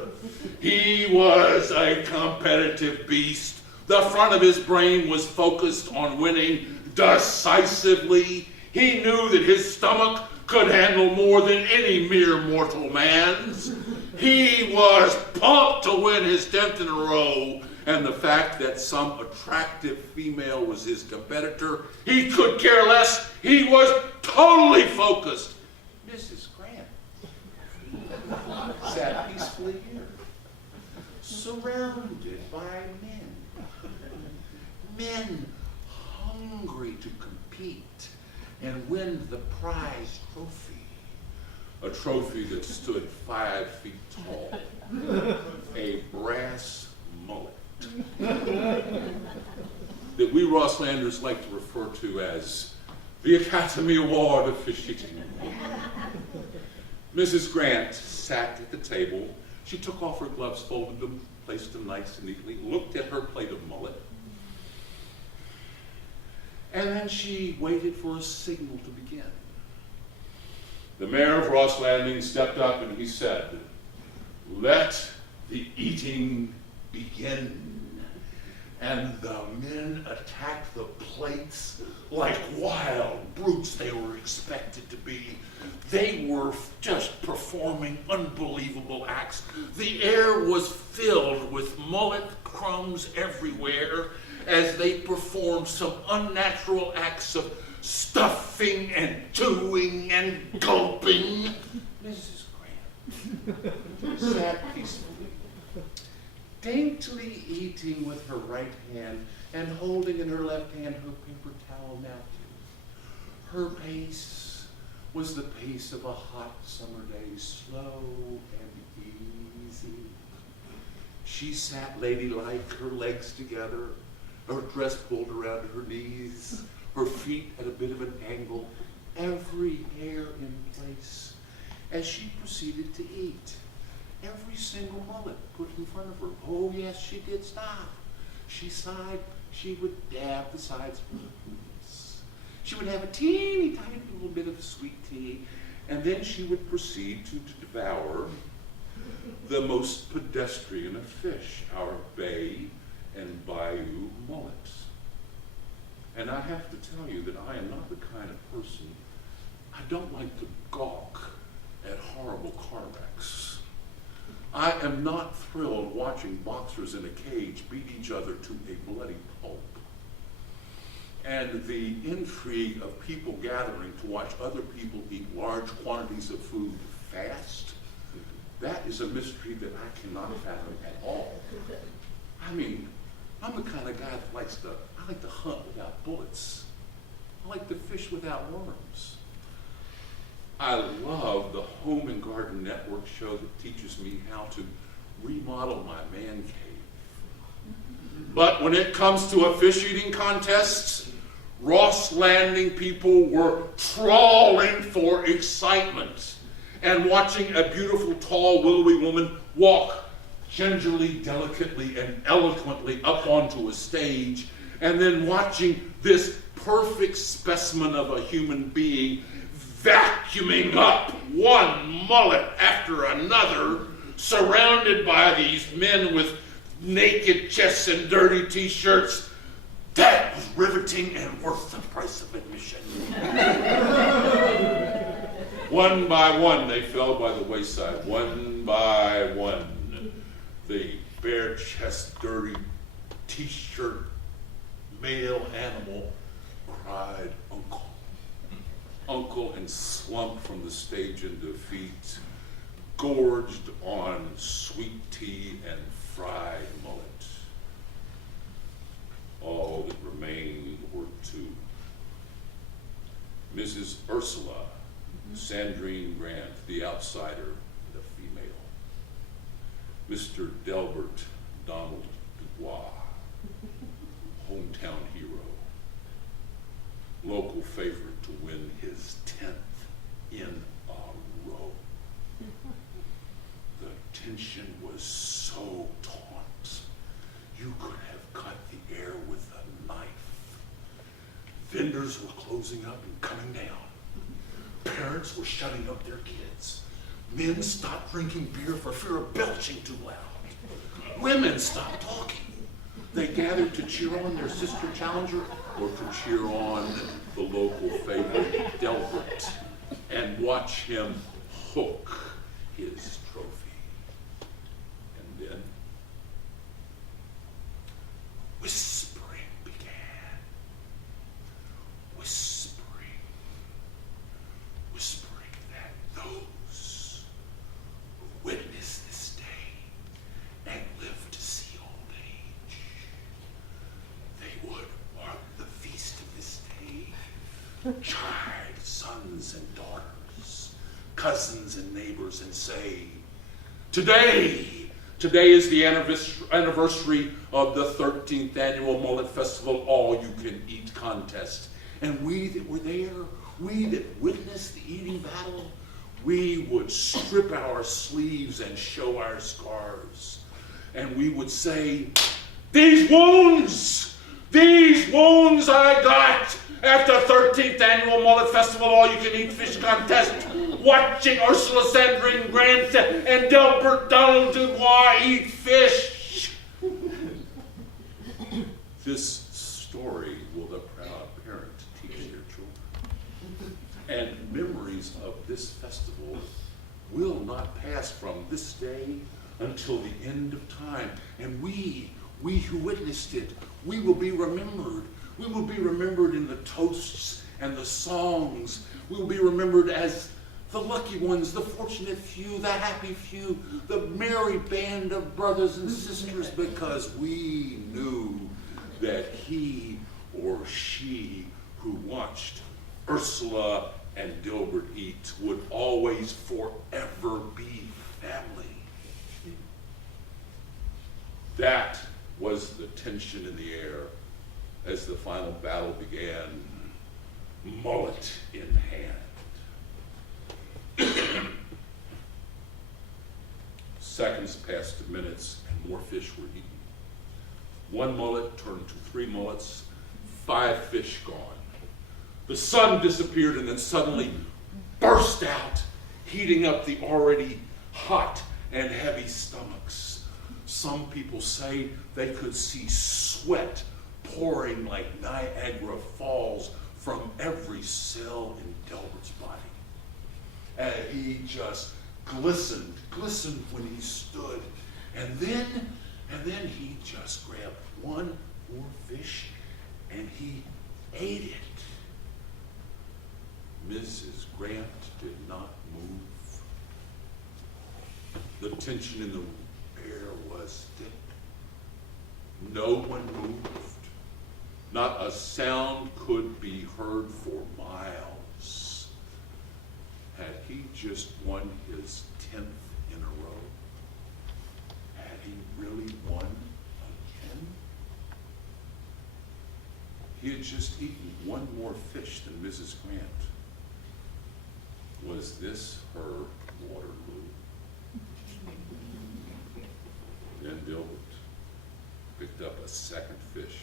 He was a competitive beast. The front of his brain was focused on winning decisively. He knew that his stomach could handle more than any mere mortal man's. He was pumped to win his 10th in a row, and the fact that some attractive female was his competitor, he could care less. He was totally focused. Mrs. Grant sat peacefully here, surrounded by men hungry to compete and win the prize trophy. A trophy that stood 5 feet tall. A brass mullet. That we Rosslanders like to refer to as the Academy Award of Fish Eating. Mrs. Grant sat at the table. She took off her gloves, folded them, placed them nice and neatly, looked at her plate of mullet, and then she waited for a signal to begin. The mayor of Ross Landing stepped up and he said, "Let the eating begin." And the men attacked the plates like wild brutes they were expected to be. They were just performing unbelievable acts. The air was filled with mullet crumbs everywhere as they performed some unnatural acts of stuffing and chewing and gulping. Mrs. Grant sat peacefully, daintily eating with her right hand and holding in her left hand her paper towel napkin. Her pace was the pace of a hot summer day, slow and easy. She sat ladylike, her legs together, her dress pulled around her knees, her feet at a bit of an angle, every hair in place, as she proceeded to eat. Every single mullet put in front of her. Oh yes, she did stop. She sighed. She would dab the sides of her boots. She would have a teeny tiny little bit of sweet tea, And then she would proceed to devour the most pedestrian of fish, our bay and bayou mullets. And I have to tell you that I am not the kind of person, I don't like to gawk at horrible car wrecks. I am not thrilled watching boxers in a cage beat each other to a bloody pulp. And the intrigue of people gathering to watch other people eat large quantities of food fast, that is a mystery that I cannot fathom at all. I mean, I'm the kind of guy that I like to hunt without bullets. I like to fish without worms. I love the Home and Garden Network show that teaches me how to remodel my man cave. But when it comes to a fish eating contest, Ross Landing people were trawling for excitement and watching a beautiful, tall, willowy woman walk gingerly, delicately, and eloquently up onto a stage, and then watching this perfect specimen of a human being vacuuming up one mullet after another, surrounded by these men with naked chests and dirty t-shirts. That was riveting and worth the price of admission. One by one, they fell by the wayside. One by one, the bare chest, dirty t-shirt male animal cried, "Uncle." Uncle, and slumped from the stage in defeat, gorged on sweet tea and fried mullet. All that remained were two. Mrs. Ursula Sandrine Grant, the outsider, the female. Mr. Delbert Donald Dubois, hometown hero, local favorite to win his 10th in a row. The tension was so taut, you could have cut the air with a knife. Vendors were closing up and coming down. Parents were shutting up their kids. Men stopped drinking beer for fear of belching too loud. Women stopped talking. They gathered to cheer on their sister challenger or to cheer on the local favorite, Delbert, and watch him hook his trophy. And then whispering began. Whispering that those who witness this day and live to see old age, they would mark the feast of this day, chide sons and daughters, cousins and neighbors, and say, today is the anniversary of the 13th annual Mullet Festival all-you-can-eat contest. And we that were there, we that witnessed the eating battle, we would strip our sleeves and show our scars. And we would say, these wounds I got at the 13th annual Mullet Festival all-you-can-eat fish contest, watching Ursula Sandrine Grant and Delbert Donald Dubois eat fish. This story will the proud parent teach their children. And memories of this festival will not pass from this day until the end of time. And we who witnessed it, we will be remembered. We will be remembered in the toasts and the songs. We will be remembered as the lucky ones, the fortunate few, the happy few, the merry band of brothers and sisters, because we knew that he or she who watched Ursula and Delbert eat would always forever be family. That was the tension in the air as the final battle began, mullet in hand. Seconds passed to minutes, and more fish were eaten. One mullet turned to 3 mullets, 5 fish gone. The sun disappeared and then suddenly burst out heating up the already hot and heavy stomachs. Some people say they could see sweat pouring like Niagara Falls from every cell in Delbert's body. And he just glistened when he stood. And then he just grabbed one more fish and he ate it. Mrs. Grant did not move. The tension in the air was thick. No one moved. Not a sound could be heard for miles. Had he just won his 10th in a row? Had he really won again? He had just eaten one more fish than Mrs. Grant. Was this her Waterloo? Then Dilbert picked up a second fish.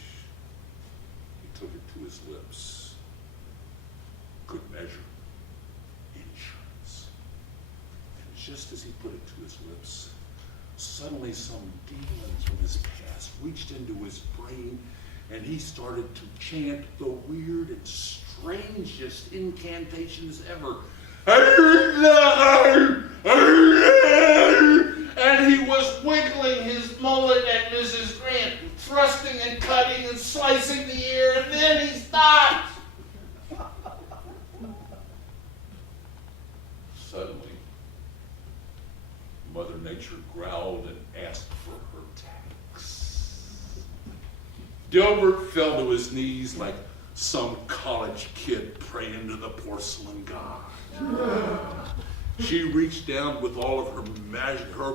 He took it to his lips. Could measure insurance. And just as he put it to his lips, suddenly some demons from his past reached into his brain and he started to chant the weird and strangest incantations ever. And he was wiggling his mullet at Mrs. Grant, thrusting and cutting and slicing the air, and then he stopped. Suddenly, Mother Nature growled and asked for her tax. Dilbert fell to his knees like some college kid praying to the porcelain god. She reached down with all of her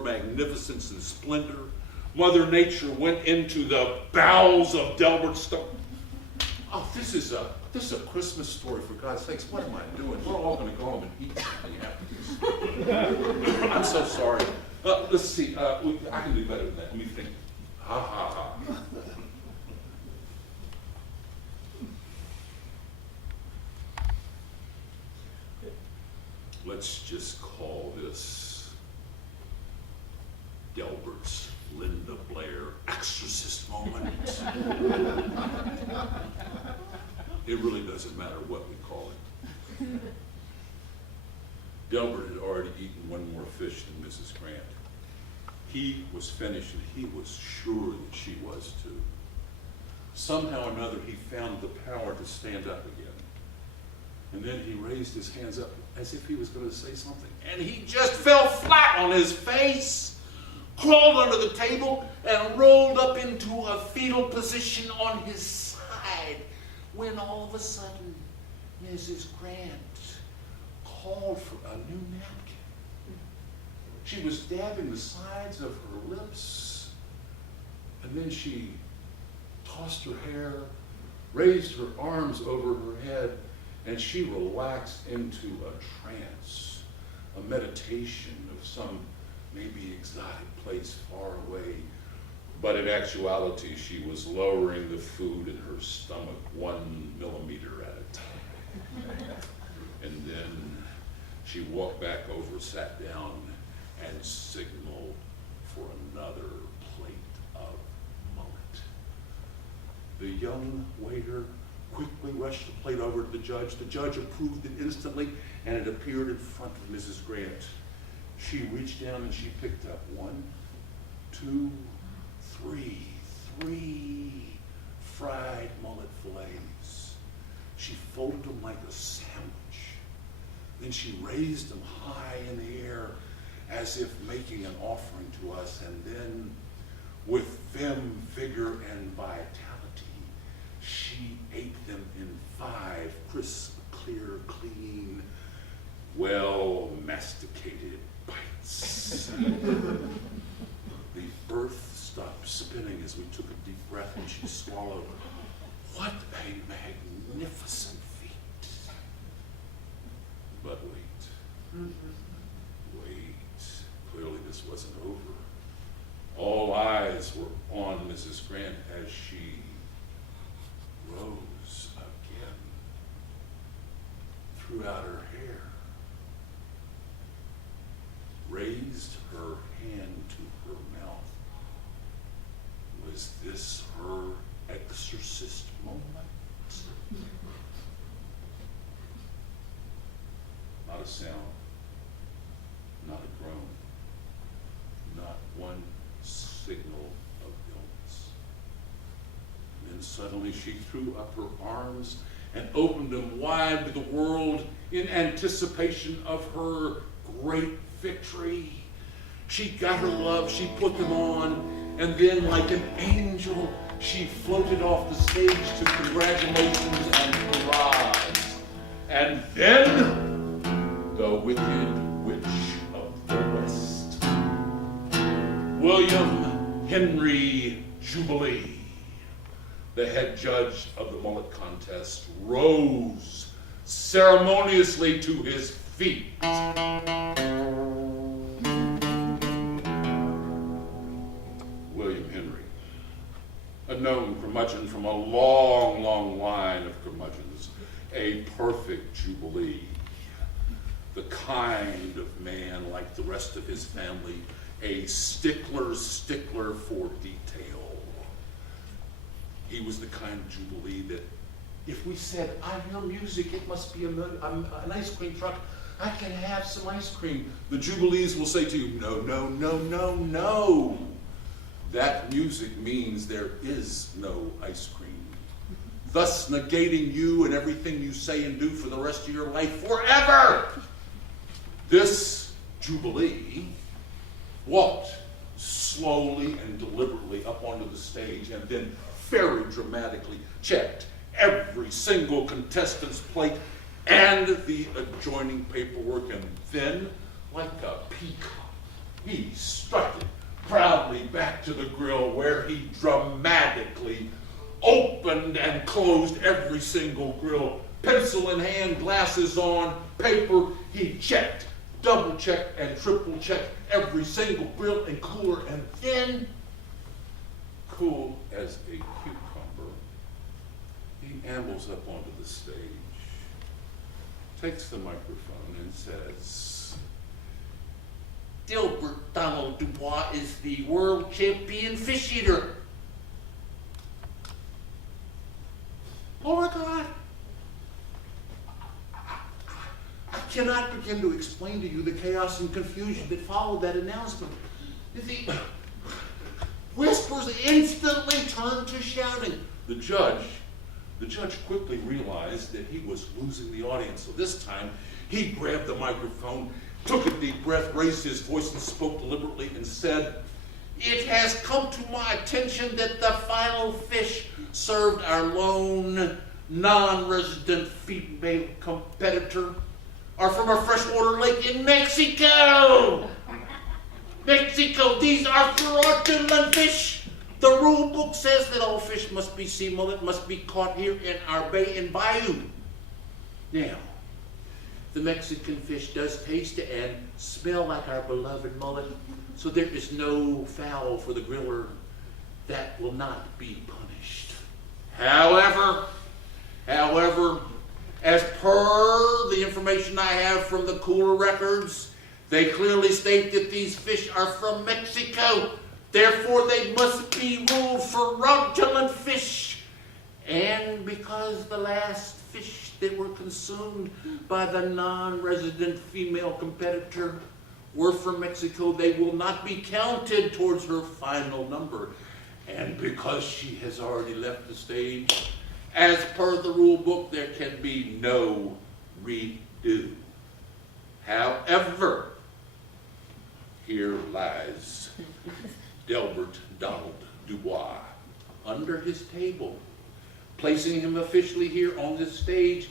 magnificence and splendor. Mother Nature went into the bowels of Delbert's stomach. Oh, this is a Christmas story, for God's sakes. What am I doing? We're all going to go home and eat something after this. I'm so sorry. Let's see. I can do better than that. Let me think. Ha ha ha. Let's just call this Delbert's Linda Blair exorcist moment. It really doesn't matter what we call it. Delbert had already eaten one more fish than Mrs. Grant. He was finished, and he was sure that she was too. Somehow or another, he found the power to stand up again. And then he raised his hands up as if he was going to say something. And he just fell flat on his face, crawled under the table, and rolled up into a fetal position on his side. When all of a sudden, Mrs. Grant called for a new napkin. She was dabbing the sides of her lips. And then she tossed her hair, raised her arms over her head, and she relaxed into a trance, a meditation of some maybe exotic place far away. But in actuality, she was lowering the food in her stomach 1 millimeter at a time. And then she walked back over, sat down, and signaled for another plate of mullet. The young waiter quickly rushed the plate over to the judge. The judge approved it instantly, and it appeared in front of Mrs. Grant. She reached down and she picked up 1, 2, 3 fried mullet fillets. She folded them like a sandwich. Then she raised them high in the air as if making an offering to us, and then with vim, vigor, and vitality, she ate them in 5 crisp, clear, clean, well masticated bites. The earth stopped spinning as we took a deep breath and she swallowed. What a magnificent feat. But wait. Clearly this wasn't over. All eyes were on Mrs. Grant as she rose again, threw out her hair, raised her hand to her mouth. Was this her exorcist moment? Not a sound, not a groan, not one signal of illness. And then suddenly she threw up her arms and opened them wide to the world in anticipation of her great victory. She got her gloves, she put them on, and then like an angel, she floated off the stage to congratulations and hurrahs. And then the Wicked Witch of the West, William Henry Jubilee, the head judge of the mullet contest, rose ceremoniously to his feet. William Henry, a known curmudgeon from a long, long line of curmudgeons, a perfect Jubilee, the kind of man, like the rest of his family, a stickler for detail. He was the kind of Jubilee that if we said, I hear music, it must be an ice cream truck, I can have some ice cream. The Jubilees will say to you, no, no, no, no, no. That music means there is no ice cream, thus negating you and everything you say and do for the rest of your life forever. This Jubilee walked slowly and deliberately up onto the stage and then very dramatically checked every single contestant's plate and the adjoining paperwork, and then, like a peacock, he strutted proudly back to the grill where he dramatically opened and closed every single grill. Pencil in hand, glasses on, paper, he checked, double checked, and triple checked every single grill and cooler, and then, cool as a cucumber, he ambles up onto the stage, takes the microphone and says, Delbert Donald Dubois is the world champion fish eater. Oh my God. I cannot begin to explain to you the chaos and confusion that followed that announcement. The whispers instantly turned to shouting. The judge quickly realized that he was losing the audience. So this time, he grabbed the microphone, took a deep breath, raised his voice, and spoke deliberately and said, It has come to my attention that the final fish served our lone, non-resident female competitor are from a freshwater lake in Mexico. Mexico, these are fraudulent fish. The rule book says that all fish must be sea mullet, must be caught here in our bay and bayou. Now, the Mexican fish does taste and smell like our beloved mullet, so there is no foul for the griller that will not be punished. However, as per the information I have from the cooler records, they clearly state that these fish are from Mexico. Therefore, they must be ruled fraudulent fish. And because the last fish that were consumed by the non-resident female competitor were from Mexico, they will not be counted towards her final number. And because she has already left the stage, as per the rule book, there can be no redo. However, here lies Delbert Donald Dubois under his table, placing him officially here on this stage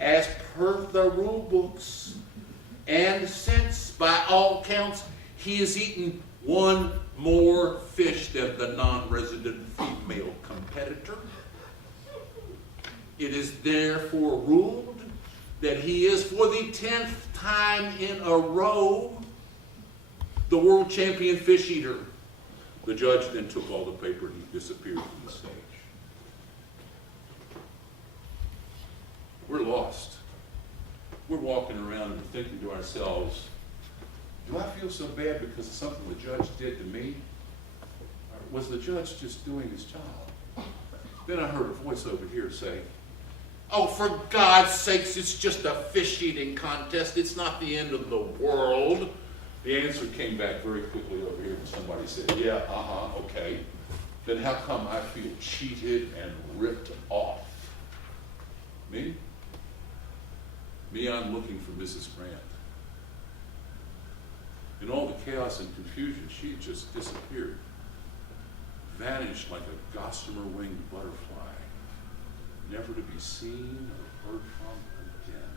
as per the rule books. And since, by all counts, he has eaten one more fish than the non-resident female competitor, it is therefore ruled that he is, for the 10th time in a row, the world champion fish eater. The judge then took all the paper and he disappeared from the stage. We're lost. We're walking around and thinking to ourselves, do I feel so bad because of something the judge did to me? Or was the judge just doing his job? Then I heard a voice over here say, oh, for God's sakes, it's just a fish eating contest. It's not the end of the world. The answer came back very quickly over here, and somebody said, yeah, okay. Then how come I feel cheated and ripped off? Me? Me, I'm looking for Mrs. Grant. In all the chaos and confusion, she just disappeared, vanished like a gossamer winged butterfly, never to be seen or heard from again.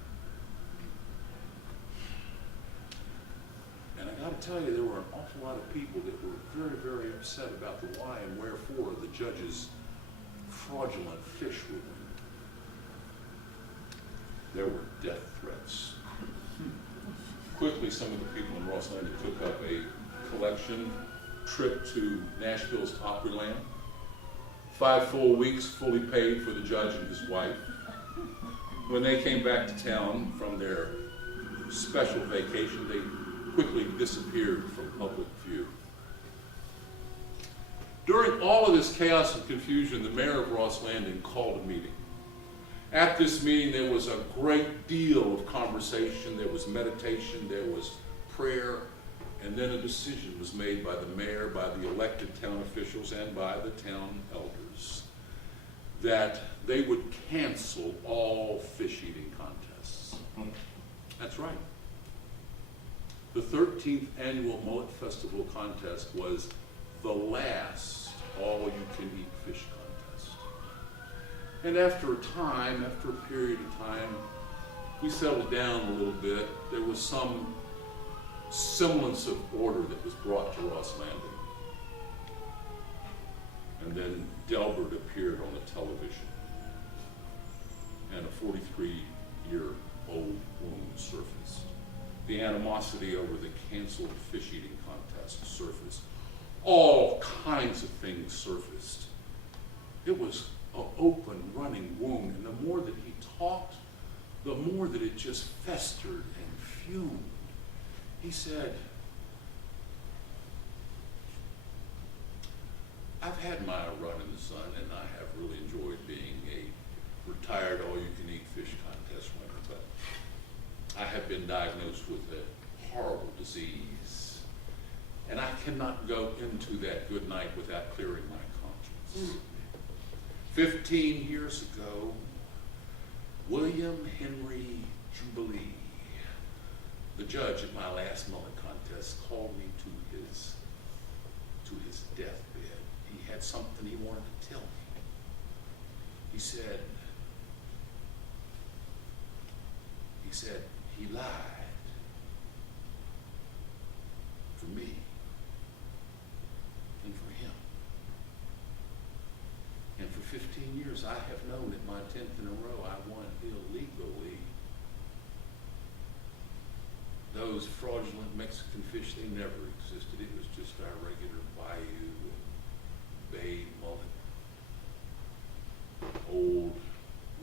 And I got to tell you, there were an awful lot of people that were very, very upset about the why and wherefore of the judge's fraudulent fish ruling. There were death threats. Quickly, some of the people in Ross Landing took up a collection trip to Nashville's Opryland. 5 full weeks fully paid for the judge and his wife. When they came back to town from their special vacation, they quickly disappeared from public view. During all of this chaos and confusion, the mayor of Ross Landing called a meeting. At this meeting, there was a great deal of conversation, there was meditation, there was prayer, and then a decision was made by the mayor, by the elected town officials, and by the town elders that they would cancel all fish-eating contests. That's right. The 13th annual Mullet Festival contest was the last all-you-can-eat fish contest. And after a period of time, we settled down a little bit. There was some semblance of order that was brought to Ross Landing. And then Delbert appeared on the television, and a 43-year-old wound surfaced. The animosity over the canceled fish-eating contest surfaced. All kinds of things surfaced. It was an open, running wound, and the more that he talked, the more that it just festered and fumed. He said, I've had my run in the sun, and I have really enjoyed being a retired all-you-can-eat fish contest winner, but I have been diagnosed with a horrible disease, and I cannot go into that good night without clearing my conscience. 15 years ago, William Henry Jubilee, the judge at my last mullet contest, called me to his deathbed. He had something he wanted to tell me. He said he lied for me and for him. And for 15 years, I have known that my 10th in a row I won illegally. Those fraudulent Mexican fish, they never existed. It was just our regular bayou and bay mullet. Old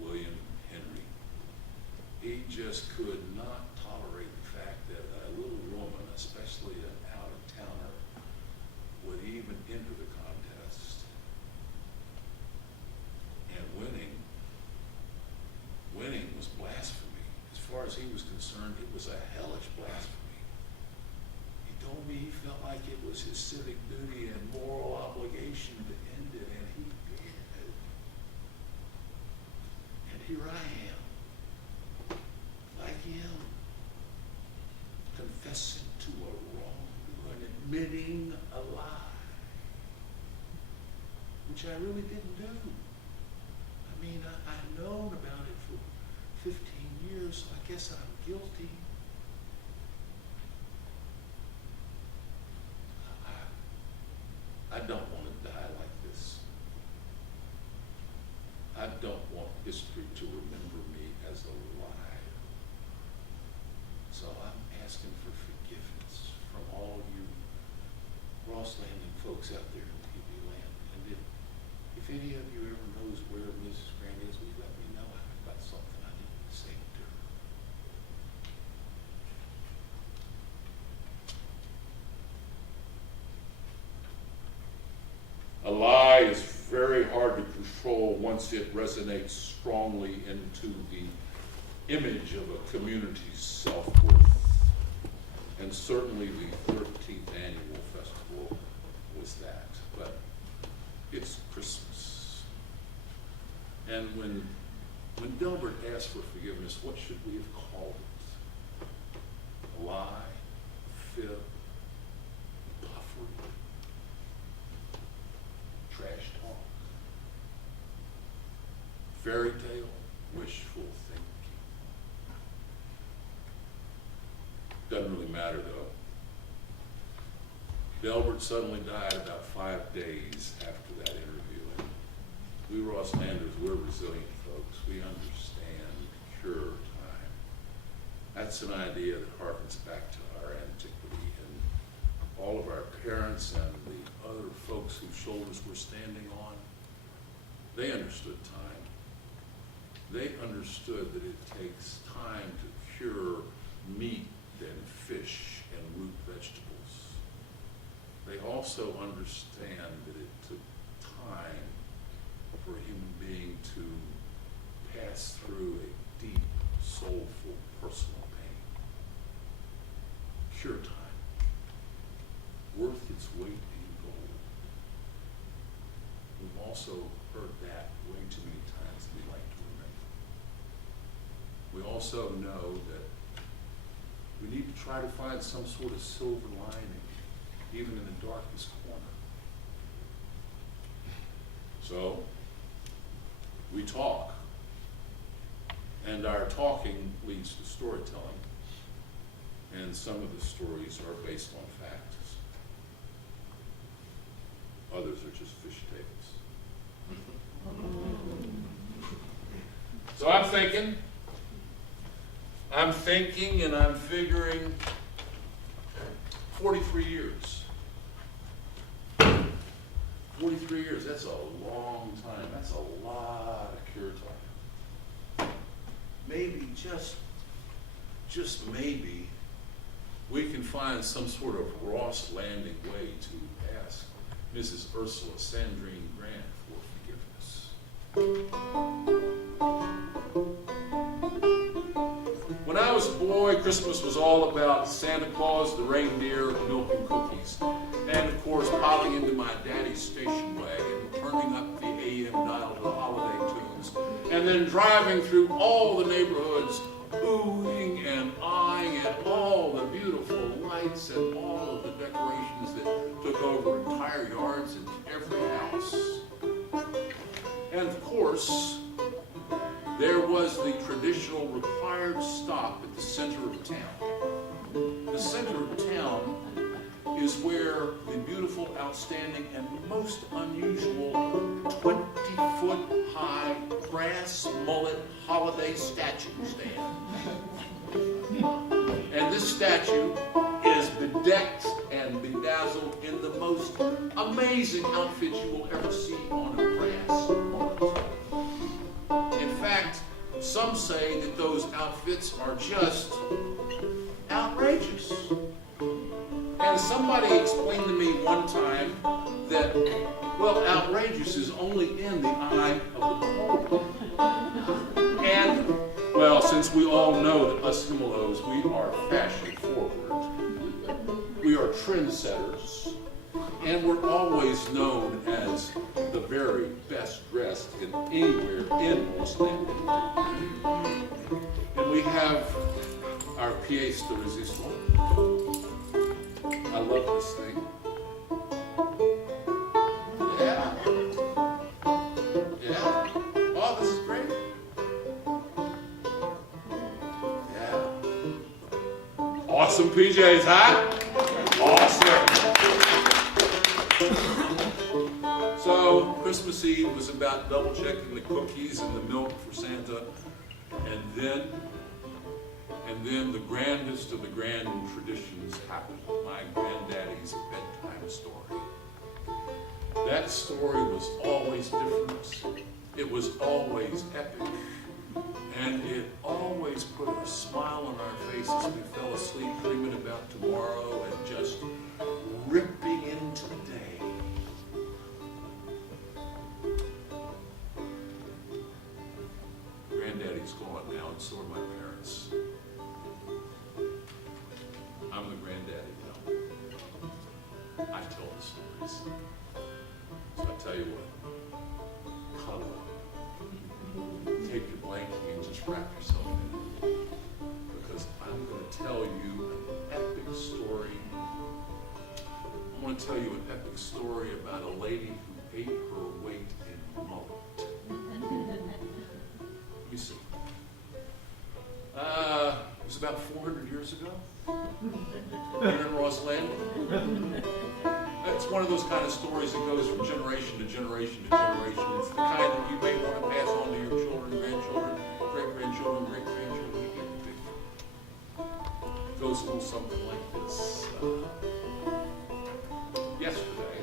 William Henry. He just could not tolerate the fact that a little woman, especially an out-of-towner, would even enter the contest. And winning was blasphemy. As far as he was concerned, it was a hellish blasphemy. He told me he felt like it was his civic duty and moral obligation to end it, and he did. And here I am, like him, confessing to a wrong and admitting a lie, which I really didn't do. I mean, I've known about it for 15 years, so I guess I'm guilty. I don't want to die like this. I don't want history to remember me as a liar. So I'm asking for forgiveness from all you Ross Landing folks out there in PB land. And if any of you ever knows where Mrs. Grant is, will you let me know? I've got something I need to say to her. once it resonates strongly into the image of a community's self-worth. And certainly the 13th annual festival was that. But it's Christmas. And when Delbert asked for forgiveness, what should we have called it? A lie? Fib? Puffery? Trash talk? Fairy tale? Wishful thinking? Doesn't really matter though. Delbert suddenly died about 5 days after that interview. And we Rosslanders, we're resilient folks. We understand cure time. That's an idea that harkens back to our antiquity, and all of our parents and the other folks whose shoulders we're standing on, they understood time. They understood that it takes time to cure meat and fish and root vegetables. They also understand that it took time for a human being to pass through a deep, soulful, personal pain. Cure time, worth its weight in gold. We've also heard that way too many times we like to remember. We also know that we need to try to find some sort of silver lining, even in the darkest corner. So, we talk, and our talking leads to storytelling, and some of the stories are based on facts. Others are just fish tales. So I'm thinking and I'm figuring 43 years. 43 years, that's a long time. That's a lot of cure time. Maybe, just maybe, we can find some sort of Ross Landing way to ask Mrs. Ursula Sandrine Grant for forgiveness. When I was a boy, Christmas was all about Santa Claus, the reindeer, milk and cookies. And of course, piling into my daddy's station wagon, turning up the AM dial to the holiday tunes, and then driving through all the neighborhoods, oohing and eyeing at all the beautiful lights and all of the decorations that took over entire yards and every house. And of course, there was the traditional required stop at the center of town. The center of town is where the beautiful, outstanding, and most unusual 20-foot high brass mullet holiday statue stand. And this statue is bedecked and bedazzled in the most amazing outfits you will ever see on a brass mullet. In fact, some say that those outfits are just outrageous. And somebody explained to me one time that, well, outrageous is only in the eye of the beholder. And, well, since we all know that us Himalos, we are fashion forward, we are trendsetters, and we're always known as the very best dressed in anywhere in Los Angeles. And we have our pièce de résistance. I love this thing. Yeah. Yeah. Oh, this is great. Yeah. Awesome PJs, huh? Awesome. So, Christmas Eve was about double checking the cookies and the milk for Santa, and then the grandest of the grand traditions happened. My granddaddy's bedtime story. That story was always different. It was always epic. And it always put a smile on our faces as we fell asleep dreaming about tomorrow and just ripping into the day. I'm the granddaddy, you know. I tell the stories. So I tell you what, cuddle up. Take your blankie and just wrap yourself in it. Because I'm going to tell you an epic story. I want to tell you an epic story about a lady who ate her weight in mullet. Let me see. It was about 400 years ago. Here in Ross Landing. It's one of those kind of stories that goes from generation to generation to generation. It's the kind that you may want to pass on to your children, grandchildren, great-grandchildren, great-grandchildren. It goes a little something like this. Yesterday,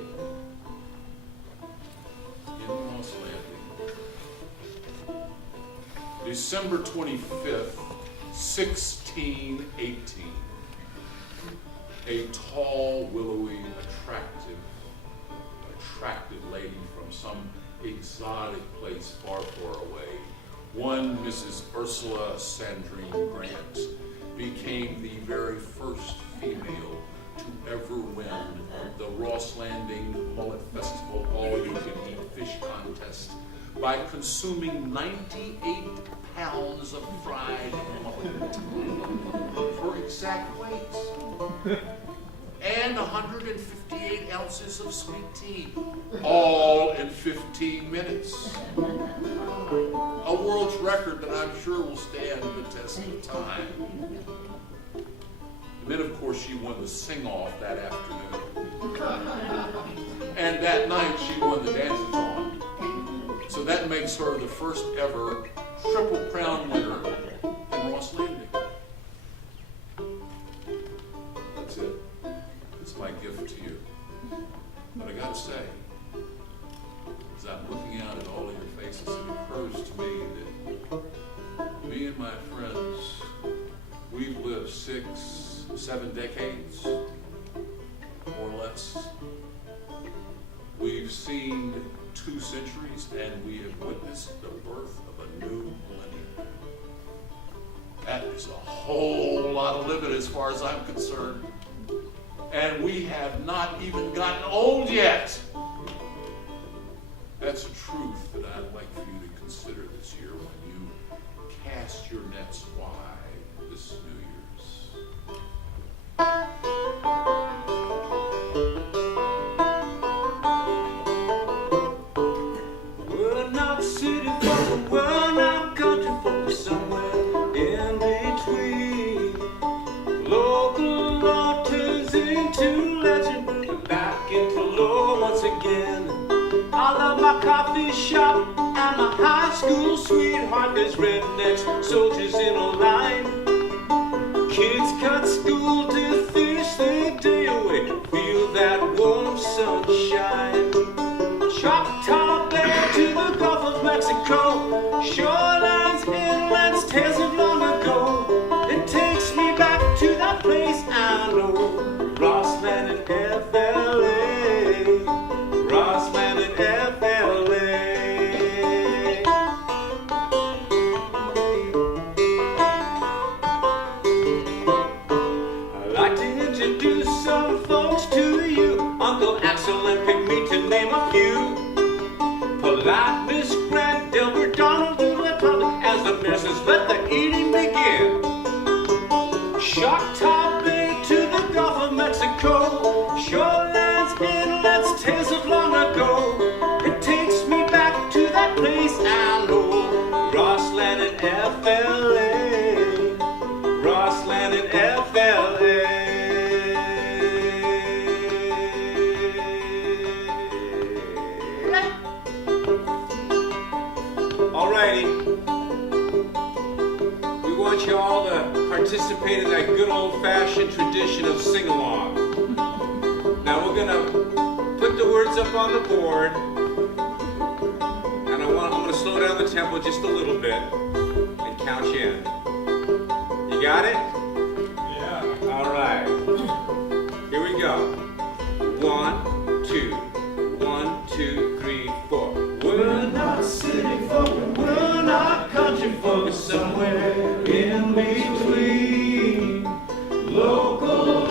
in Ross Landing, December 25th, 1618, a tall, willowy, attractive lady from some exotic place far, far away, one Mrs. Ursula Sandrine Grant, became the very first female to ever win the Ross Landing Mullet Festival all-you-can-eat fish contest by consuming 98 pounds of fried mullet for exact weight, and 158 ounces of sweet tea, all in 15 minutes. A world's record that I'm sure will stand the test of time. And then, of course, she won the sing-off that afternoon. And that night, she won the dance-a-thon. So that makes her the first ever Triple Crown winner in Ross Landing. That's it. It's my gift to you. But I gotta say, as I'm looking out at all of your faces, it occurs to me that me and my friends, we've lived 6, 7 decades, more or less. We've seen 2 centuries, and we have witnessed the birth of a new millennium. That is a whole lot of living as far as I'm concerned. And we have not even gotten old yet. That's a truth that I'd like for you to consider this year when you cast your nets wide this New Year's. We're not city folk, we're not country folk, somewhere in between. Local law turns into legend, back into law once again. I love my coffee shop and my high school sweetheart. There's rednecks, soldiers in a line. Kids cut school to finish the day away, feel that warm sunshine. Choctaw Bay to the Gulf of Mexico, shorelines, inlands, tales of long ago. It takes me back to that place I know, Rossland and FLA, Rossland and FLA. I'd like to introduce some folks to you, Uncle Axiel and Pygmy to name a few. Polite Miss Grant, Delbert, Donald, and Public, as the nurses let the eating begin. Choctaw Bay to the Gulf of Mexico, shorelines, inlets, tales of long ago. It takes me back to that place I know, Rossland and FLA, Rossland and FLA. Alrighty, we want you all to participate in that good old-fashioned tradition of sing-along. Now we're gonna put the words up on the board, and I'm gonna slow down the tempo just a little bit and count you in. You got it? Yeah. All right. Here we go. 1, 2, 1, 2, 3, 4. We're not city folk, we're not country folk, somewhere in between. Local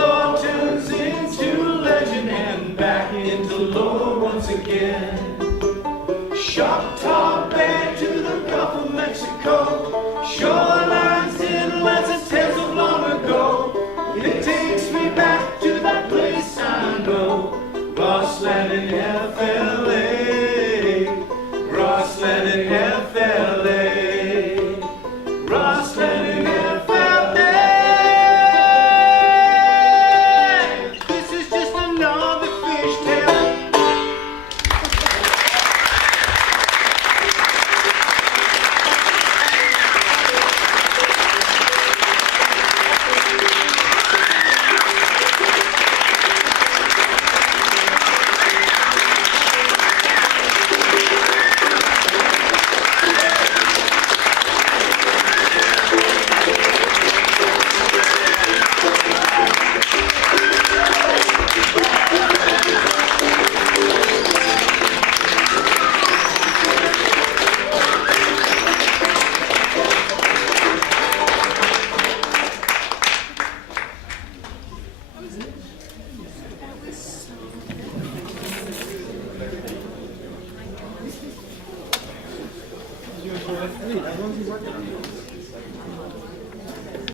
Hey, how long is he working on it?